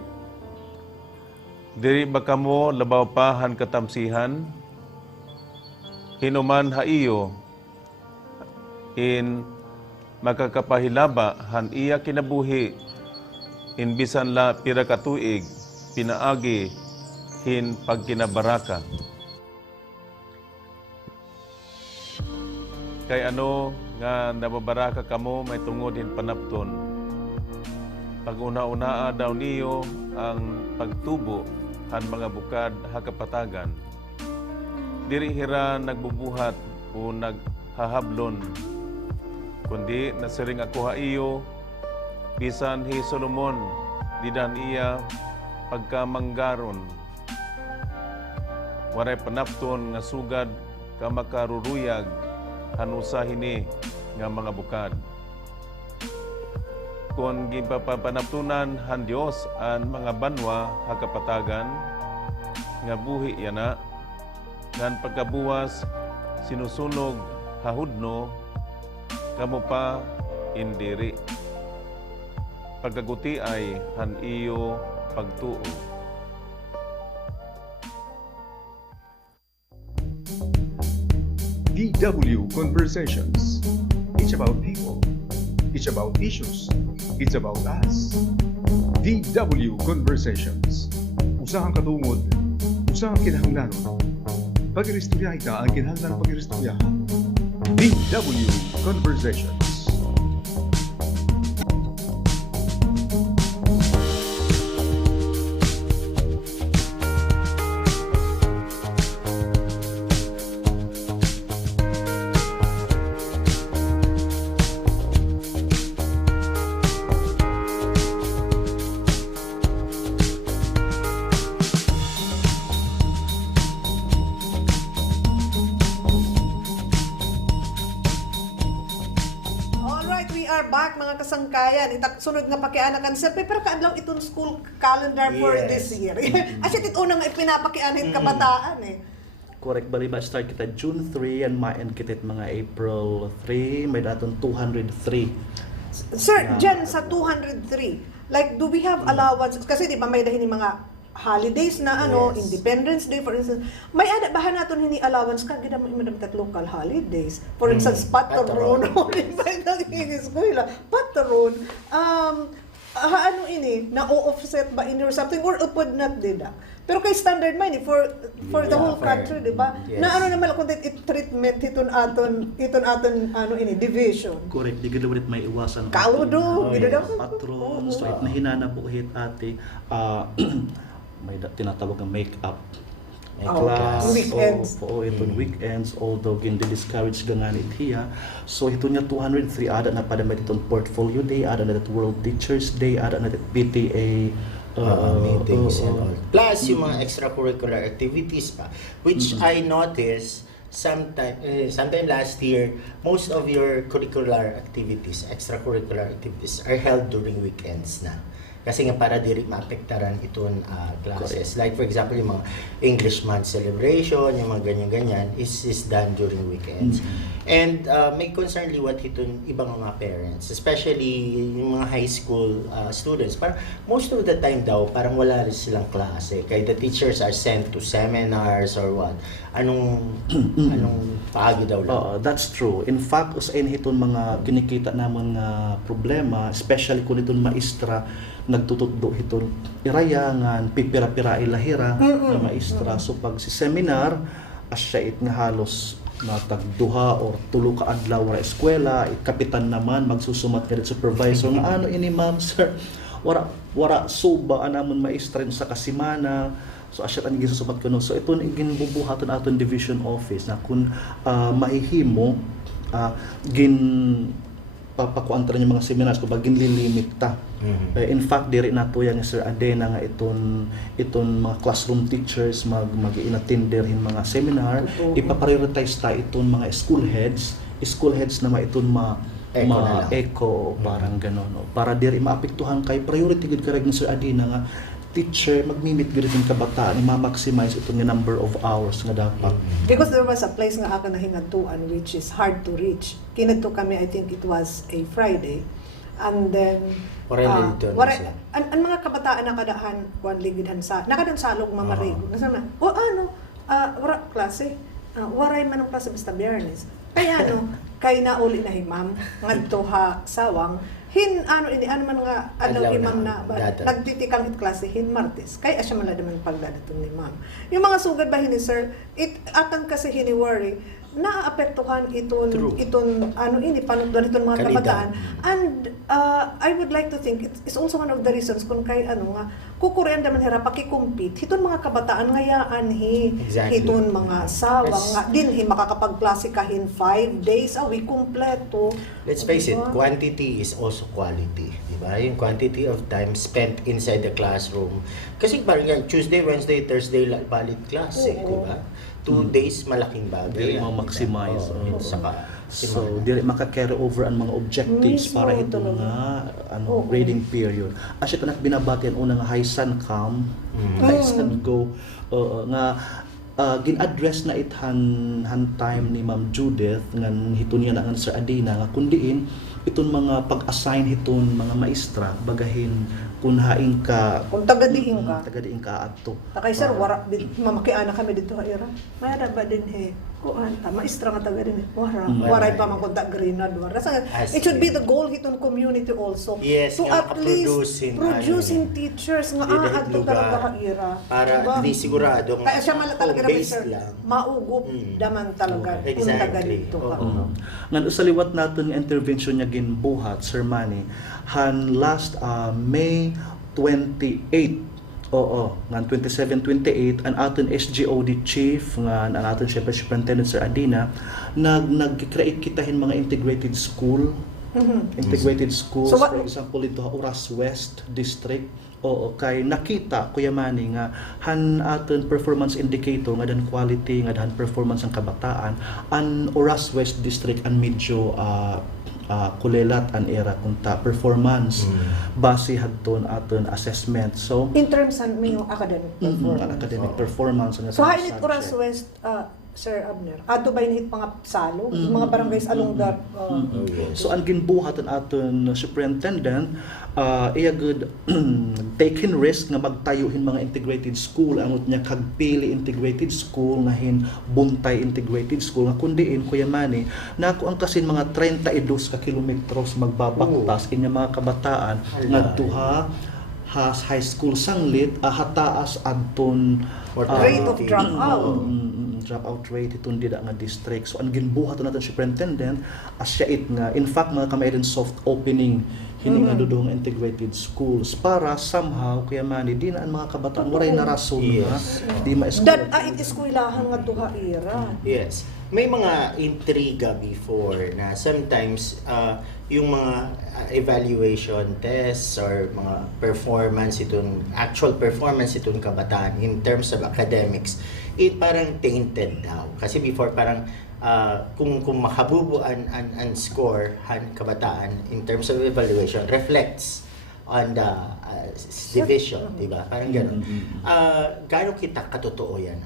Diri ba kamo labaw pa han katamsihan? Hinuman haiyo in makakapahilaba han iya kinabuhi in bisan la pira ka tuig pinaagi hin pagkinabaraka. Kay ano nga nababaraka kamo may tungod hin panapton. Pag-una-unaa daw niyo ang pagtubo han mga bukad hakapatagan. Diri hira nagbubuhat o naghahablon, kundi nasiring ako haiyo, bisan hi Solomon, didan iya pagkamanggaron. Waray panapton nga sugad ka makaruruyag, hanusa hini nga mga bukad. Kung gipapanaptunan han Dios ang mga banwa hakapatagan nga buhi yana ngan pagkabuwas sinusunog hahudno kamo pa indiri. Pagkaguti ay han iyo pagtuo. DW Conversations. It's about people. It's about issues. It's about us. DW Conversations. Usahang katungod. Usahang kinahanglan. Pag-iristorya ita ang kinahanglan pag-iristoryahan. DW Conversations. Back mga kasangkayan sunod nga pakianakan sir pero kaadlaw itong school calendar for this year. At ito unang ipinapakianan kabataan Correct, bali ba start kita June 3 and ma-end kita mga April 3, may daton 203. Sir, dyan sa 203, like do we have allowance kasi di ba may dahin mga holidays na Independence Day for instance, may ada bahan naton hini allowance ka gid mo tat local holidays. For instance, Patron or Patron ano ini na-offset ba in or something or upod not dida. Pero kay standard man for the whole country, di ba? Yes. Na ano naman kung treatment iton aton ano ini division. Correct, di gid may iwasan. Kaudo, gid daw patron, so it nahinana po hit ate may tinatawag ng make-up class weekends. Itong weekends, although gindi-discourage gangan itiya. So ito niya 203 ada na pada may itong portfolio day, ada na that World Teachers Day, ada na that PTA meetings and all. Plus yung mga extracurricular activities pa, which I noticed sometime last year, most of your curricular activities, extracurricular activities are held during weekends na. Kasi nga para diri maapektaran itong classes. Like for example, yung mga English month celebration, yung mga ganyan-ganyan is done during weekends. And may concern liwat itong ibang mga parents, especially yung mga high school students. Parang most of the time daw, parang wala rin silang klase. Kaya the teachers are sent to seminars or what. Anong paagi daw lang? That's true. In fact, usain itong mga kinikita namon nga problema, especially kung itong maestra nagtutudlo itong irayangan, pipira-pira ilahira na maestra. So pag si seminar, asya it nga halos na tagduha or tulo ka adlaw ra eskwela, kapitan naman magsusumat ka supervisor nga ano ini ma'am sir, wara suba anamon maestra sa kasimana. So asya tani gisusumat kuno. So ito ginbubuhaton aton division office na kun mahihimo papakuantra niya mga seminars kung bagin lilimit ta. In fact, diri nato yang Sir Adena nga iton mga classroom teachers mag-inattender hin mga seminar, ipaprioritize ta iton mga school heads na iton eco parang ganon para diri maapektuhan kay priority gid karag ni Sir Adena nga teacher magmimit gid yung kabataan ma-maximize ito nga number of hours nga dapat. Because there was a place nga ako nahingantuan which is hard to reach. Kinadto kami, I think it was a Friday. And then ang mga kabataan na kadahan kuan ligidhan sa nakadang salog mamarigo. Nasama. Wala klase. Waray man ang klase basta Biyernes. Kaya kay nauli na himam ngadto ha sawang ano man nga imam na nagtitikang klase hin Martes kay asya man man pagdadaton ni ma'am. Yung mga sugad bahin ni sir, akan kasi hini-worry naapektuhan iton panugdan iton mga kabataan. And I would like to think it's also one of the reasons kung kay nga kukurian daman hira pakikompete hiton mga kabataan ngayaan hiton mga sawang nga dinhi makakapagklase kahin 5 days a week kompleto. Let's face it, quantity is also quality, di ba? Yung quantity of time spent inside the classroom. Kasi parang Tuesday, Wednesday, Thursday valid class, di ba? 2 days malaking bagay. Dili mo maximize. Saka So, dili maka-carry over ang mga objectives Mismo para ito talaga. nga grading period. As ito binabati ang unang high sun come, high sun go, nga gin-address na it han time ni Ma'am Judith ngan hiton niya na nga Sir Adina nga kundiin iton mga pag-assign hiton mga maestra bagahin kung haing ka Kung tagadiin ka. Adto. Takay sir, wara, mamakiana kami dito ha ira. Mayada ba din he? Kuan ta, maestra nga taga din. Waray pa man kontak Grenad. It should be the goal hiton community also. Yes, to nga, at least producing producing, teachers nga Dili adto lugar. talaga ha ira. Para di sigurado Kaya siya talaga based sir, lang. maugup daman talaga kung taga dito ka. Ngan usaliwat naton nga intervention niya ginbuhat Sir Manny han last May 28 ngan 27-28 ang aton SGOD chief nga ang aton syempre Superintendent Sir Adina nag-create kitahin mga integrated school integrated schools, So for example ito Oras West District kay nakita Kuya Manny nga han aton performance indicator nga dan quality nga dan performance ang kabataan ang Oras West District ang medyo kulelat an era kunta performance base hadton aton assessment. So In terms of yung academic performance. academic performance So hainit Oras West, Sir Abner, ato ba inhit mga salo, mga barangays along that? So ang ginbuhat ang aton superintendent iya good taking risk nga magtayuhin mga integrated school angot niya kagpili integrated school ngahin buntay integrated school nga kundiin Kuya Manny nako ang kasin mga 32 ka kilometros magbabaktas inya mga kabataan ngadtuha has high school sanglit hataas adton Rate of dropout. Dropout rate itong dida nga district. So ang ginbuhat natin superintendent as siya it nga in fact mga kamay rin soft opening hini nga dudong integrated schools para somehow Kuya Manny di na ang mga kabataan waray na rason nga di That it is kuilahan nga duha ira. Yes. May mga intriga before na sometimes yung mga evaluation tests or mga actual performance itong kabataan in terms of academics, it parang tainted daw. Kasi before parang kung makabubuan ang score kabataan in terms of evaluation reflects on the division, di ba? Parang gano'n. Gaano kita katotoo yan?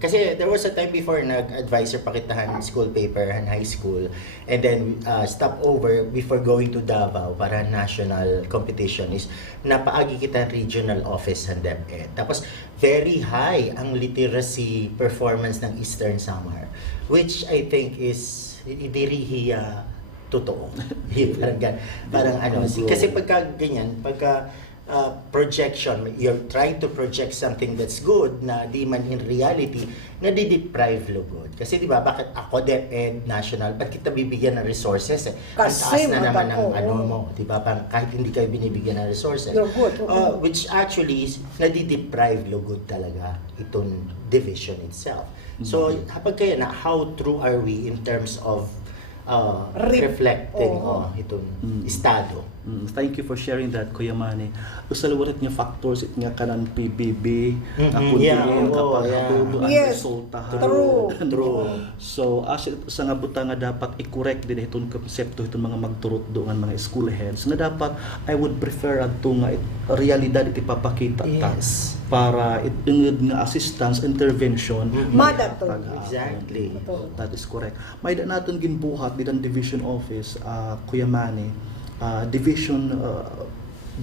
Kasi there was a time before nag-advisor pakitahan school paper and high school and then stop over before going to Davao para national competition is napaagi kita regional office ng DepEd. Tapos very high ang literacy performance ng Eastern Samar which I think is idirihiya totoo. parang ano kasi pagka ganyan pagka projection, you're trying to project something that's good na di man in reality nadideprive lugod. Kasi di ba bakit ako DepEd national ba't kita bibigyan ng resources ang taas na naman ng mo, di ba kahit hindi kayo binibigyan ng resources. Which actually is nadideprive lugod talaga itong division itself. So kapag kaya na how true are we in terms of reflecting itong estado. Thank you for sharing that, Kuya Manny. Usaluwarit nga factors it nga kanan PBB, kundiin kapag habubuan resulta. True. So as sa nga buta nga dapat i-correct din itong konsepto itong mga magturot doon mga school heads nga dapat I would prefer adto nga realidad iti papakita ta para itungod nga assistance intervention exactly. That is correct. May da naton ginbuhat din division office Kuya Manny. Division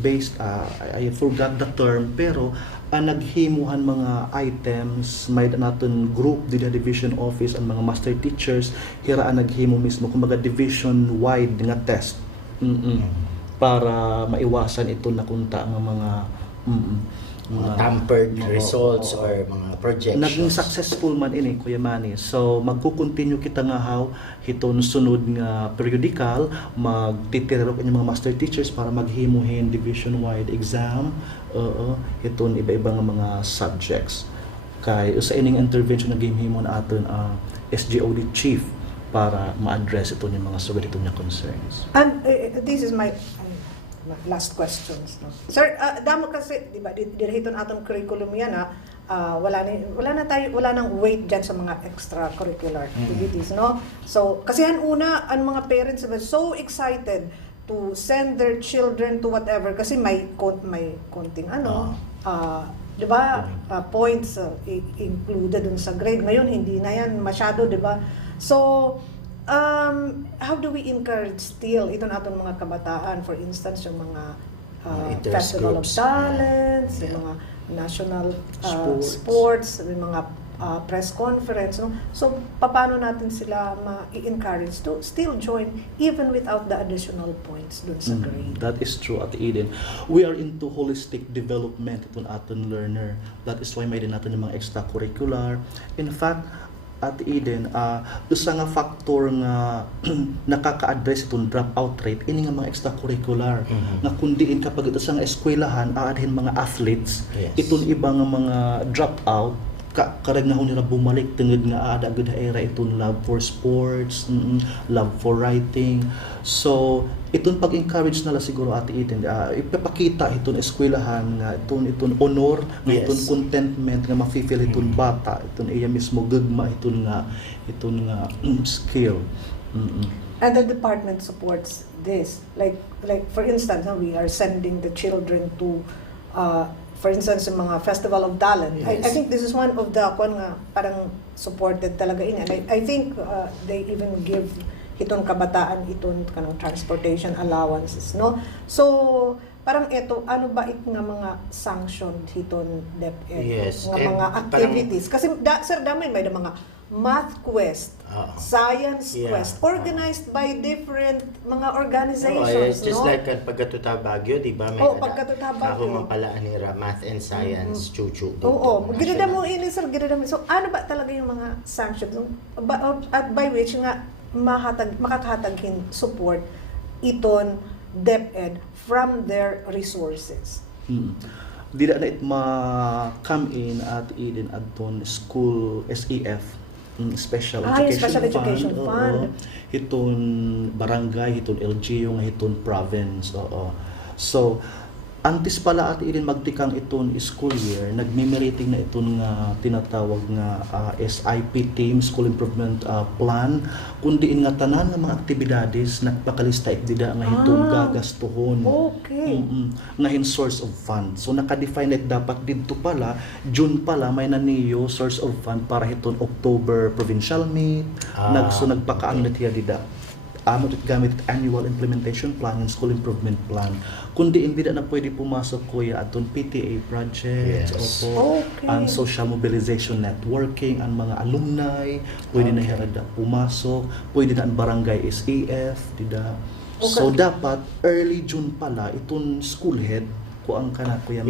based I forgot the term pero naghimuhan mga items may naton group din division office ang mga master teachers hira naghimo mismo kumbaga division wide nga test para maiwasan ito na kunta ng mga tampered results or mga projections. Naging successful man ini Kuya Manny. So magko-continue kita nga hiton sunod nga periodical magtitirok inyong mga master teachers para maghimuhin division wide exam hiton iba-iba nga mga subjects. Kay usa ining intervention na gihimon aton SGOD chief para ma-address ito yung mga sugad ito niya concerns. And this is my last questions. No? Sir, damo kasi, di ba, dirahiton atong curriculum yan wala nang weight dyan sa mga extracurricular activities, no? So kasi ang mga parents were so excited to send their children to whatever kasi may konting di ba, points included dun sa grade. Ngayon hindi na yan masyado, di ba? So how do we encourage still itong atong mga kabataan, for instance yung mga Festival of Talents, yung mga national sports, yung mga press conference, no? So paano natin sila ma-encourage to still join even without the additional points dun sa grade? That is true, Ate Eden. We are into holistic development itong aton learner. That is why may din natin yung mga extracurricular. In fact, Ate Eden, usa nga factor nga nakaka-address itong dropout rate ini nga mga extracurricular nga kundiin kapag ito sa eskwelahan aadhin mga athletes itong ibang mga dropout karag na nila bumalik tungod nga ada gud era itong love for sports, love for writing. So itong pag-encourage nila siguro Ate Eden, ipapakita itong eskwelahan nga itong honor, itong contentment nga ma-feel itong bata, itong iya mismo gugma itong nga skill. And the department supports this. Like for instance, we are sending the children to for instance, yung mga Festival of Talent. I think this is one of the parang supported talaga in. And I think they even give itong kabataan itong transportation allowances, no? So parang ito, ano ba nga mga sanctioned itong DepEd nga mga activities? Kasi sir, dami may mga math quest, science quest, organized by different mga organizations, just no? like pagkatuta Baguio, di ba? May pagkatuta Baguio. Ako mapalaan nila math and science, chuchu. Ginada mo ini sir, ginada mo. So ano ba talaga yung mga sanctions at by which nga makakahatagin support iton DepEd from their resources? Di na it ma-come in at Eden adton school SEF, Special Education Fund. Hiton barangay, hiton LGU, hiton province. So antes pala at Eden magtikang iton school year, nagme-rating na iton nga tinatawag nga SIP team, School Improvement Plan, kundiin nga tanan nga mga aktibidades nagpakalista dida nga hiton gagastuhon. Nga hin source of fund. So naka-define it dapat didto pala, June pala may naniyo source of fund para hiton October provincial meet, nagpakaano na tiya dida. Gamit annual implementation plan and school improvement plan. Kundi hindi na pwede pumasok kuya aton PTA projects, ang social mobilization networking, ang mga alumni, pwede na hirada pumasok, pwede na ang barangay SAF, dida. So dapat early June pala itong school head ko ang kana kuya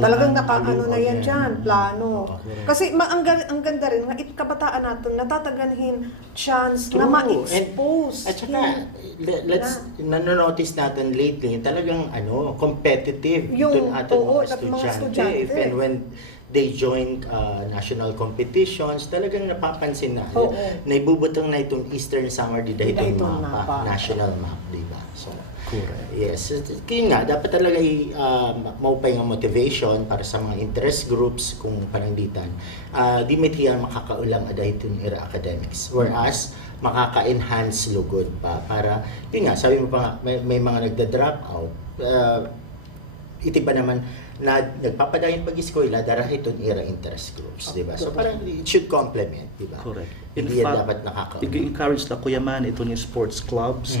talagang nakaano na yan dyan, plano. Kasi ang ganda rin nga kabataan natin natataganhin chance na ma-expose. At saka nanonotice natin lately talagang competitive itong ating mga estudyante. And when they join national competitions, talagang napapansin na naibubutong na itong Eastern Summer dida itong mapa, national map, di ba? So yes, kaya nga, dapat talaga maupay ng motivation para sa mga interest groups kung pananglitan. Di may tiyan makakaulang aday itong era academics. Whereas, makaka-enhance lugod pa para, yun nga, sabi mo pa nga, may mga nagda-drop out. Iti pa naman, na nagpapadayon pag-eskwela dahil itong era interest groups, di ba? So parang it should complement, di ba? Correct. Hindi yan dapat nakakauna. I-encourage na kuya man itong yung sports clubs,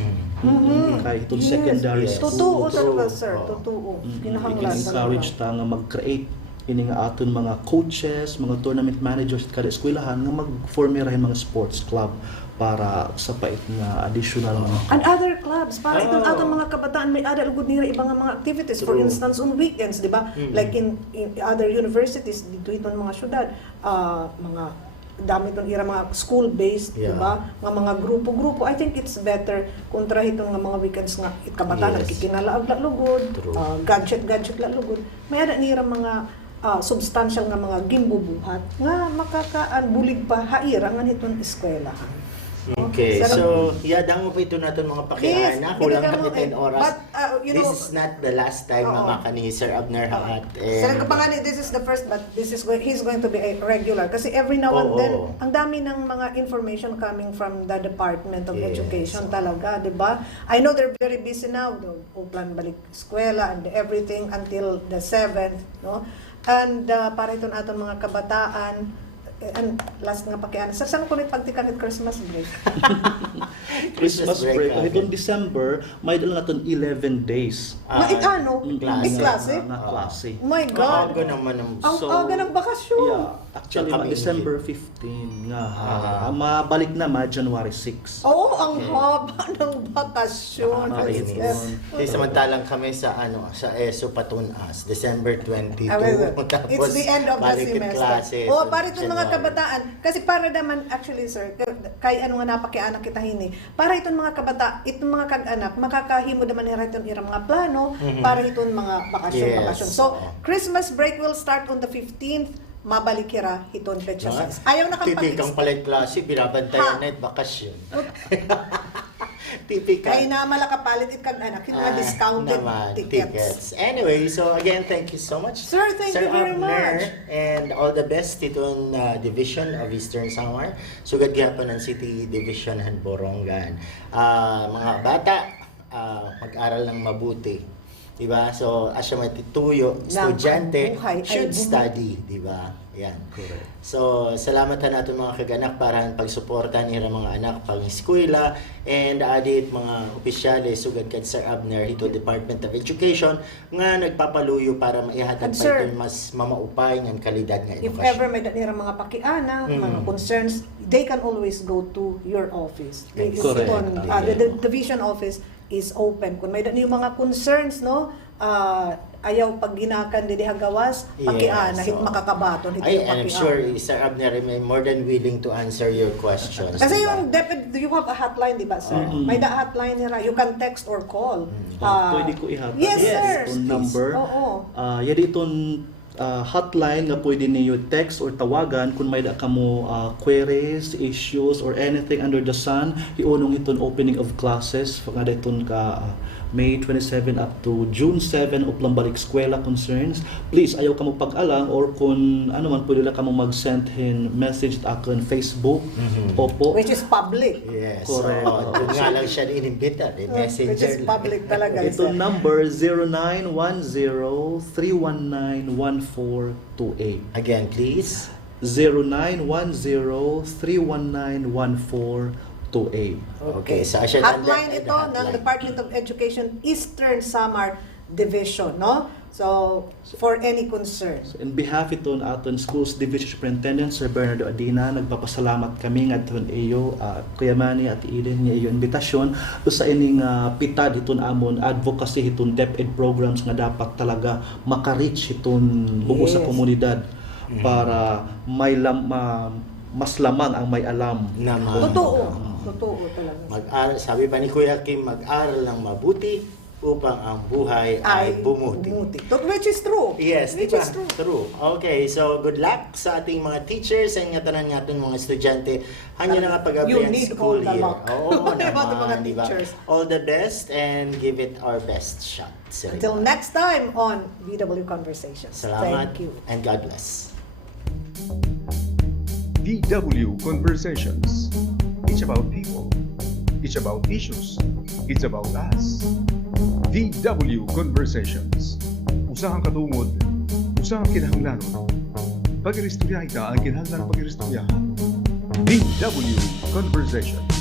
kahit itong secondary school. Totoo talaga, sir. Totoo. I-encourage ta nga mag-create ini nga aton mga coaches, mga tournament managers at kada eskwelahan nga mag-formirahin mga sports club para sa pait nga additional and other clubs para itong atong mga kabataan may ada lugod nila ibang mga activities. For instance on weekends, di ba? Like in other universities dito itong mga syudad, mga dami itong ira mga school-based, di ba? Mga grupo-grupo. I think it's better kontra itong mga weekends nga kabataan nagkikinalaag la lugod, gadget la lugod. May ada nira mga substantial nga mga gimbubuhat nga makakaanbulig pa haira nga itong eskwelahan. Okay, Sarap. so yadang mo po ito natin mga Yes, pakiana. Kulang binigyan kami mo, 10 oras. but, you know, this is not the last time Oo. mama ni Sir Abner Haat. Sarang kapangani, this is the first, but he's going to be a regular. Kasi every now and Oo. then, ang dami ng mga information coming from the Department of Yes. Education talaga, di ba? I know they're very busy now, uplan balik eskwela and everything until the 7th, no? And para ito natin mga kabataan, and last nga pakiana, saan ko ulit pagtikan at Christmas break? Christmas break. Itong December, may dala natin 11 days. Ano? Klase? Na klase. Oh my God! Aga naman ang... Ang aga ng bakasyon! Yeah. Actually, December 15 nga. Mabalik na January 6. Oo, ang haba ng bakasyon. Kasi samantalang kami sa sa ESO Patunas, December 22. Tapos It's the end of the balik semester. klase. Oh, para itong mga kabataan. Kasi para naman, actually sir, kay ano nga napakianak kita hini, para itong mga kabataan, itong mga kag-anak, makakahimo naman nila itong irang mga plano, para itong mga bakasyon. So, Christmas break will start on the 15th, mabalik kira hiton petsa size. Ayaw na kang Tipikang palay klase, binabantayan na bakasyon. Tipikal. Kaya na malakapalit kag anak, yung mga discounted tickets. Anyway, so again, thank you so much. Sir, thank you very Abner, much. And all the best itong division of Eastern Samar. Sugad gyapon ng City Division han Borongan. Mga bata, mag-aral ng mabuti. Diba? So, asya matituyo, estudyante should study, diba? Yan. Correct. So, salamatan natin mga kaganak para pagsuportan nila mga anak pag eskwela and adit mga opisyales sugad kad Sir Abner ito Department of Education nga nagpapaluyo para maihatag pa ito mas mamaupay ng kalidad nga If edukasyon. ever may nila mga pakiana, mga concerns, they can always go to your office. Correct. The division office is open. Kung may yung mga concerns, no, ayaw pag ginakan di hagawas, pakiana, hit makakabaton, hit yung I'm pakiana. sure Sir Abner is more than willing to answer your questions. Kasi diba? yung you have a hotline, di ba, sir? May hotline nila. You can text or call. Pwede ko ihatag. Yes, sir. Itong number. Oo. Yan itong hotline nga pwede niyo text or tawagan kung may da ka mo queries, issues, or anything under the sun. Iunong itong opening of classes. Nga itong ka May 27 up to June 7 uplang balik eskwela concerns. Please, ayaw ka mo pag-alang or kung ano man, pwede lang ka mo mag-send in message at akong Facebook. Opo. Which is public. Yes. Correct. Doon nga lang siya inimbita. Messenger. Which is public talaga. Itong number 0910-319-1428. Again, please. 0910-319-1428. Okay, so hotline ito ng Department of Education Eastern Samar Division, no? So, for any concerns. In behalf ito ng aton Schools Division Superintendent Sir Bernardo Adina, nagpapasalamat kami ng aton iyo, Kuya Manny at Eden niya iyo invitasyon sa ining pitad itong amon advocacy itong DepEd programs nga dapat talaga maka-reach itong buo sa komunidad para may mas lamang ang may alam. Totoo talaga. Mag-aral, sabi pa ni Kuya Kim, mag-aral ng mabuti upang ang buhay ay bumuti. Which is true. Yes, which diba? is true. True. Okay, so good luck sa ating mga teachers and nga tanan nga ating mga estudyante. Hanya na nga pag-abri ang school year. Oo naman, diba? All the best and give it our best shot. Until next time on VW Conversations. Salamat. Thank you. And God bless. VW Conversations. It's about people. It's about issues. It's about us. VW Conversations. Usahang katungod, usahang kinahanglanon. Pag-iristorya ita ang kinahanglan pag-iristoryahan. VW Conversations.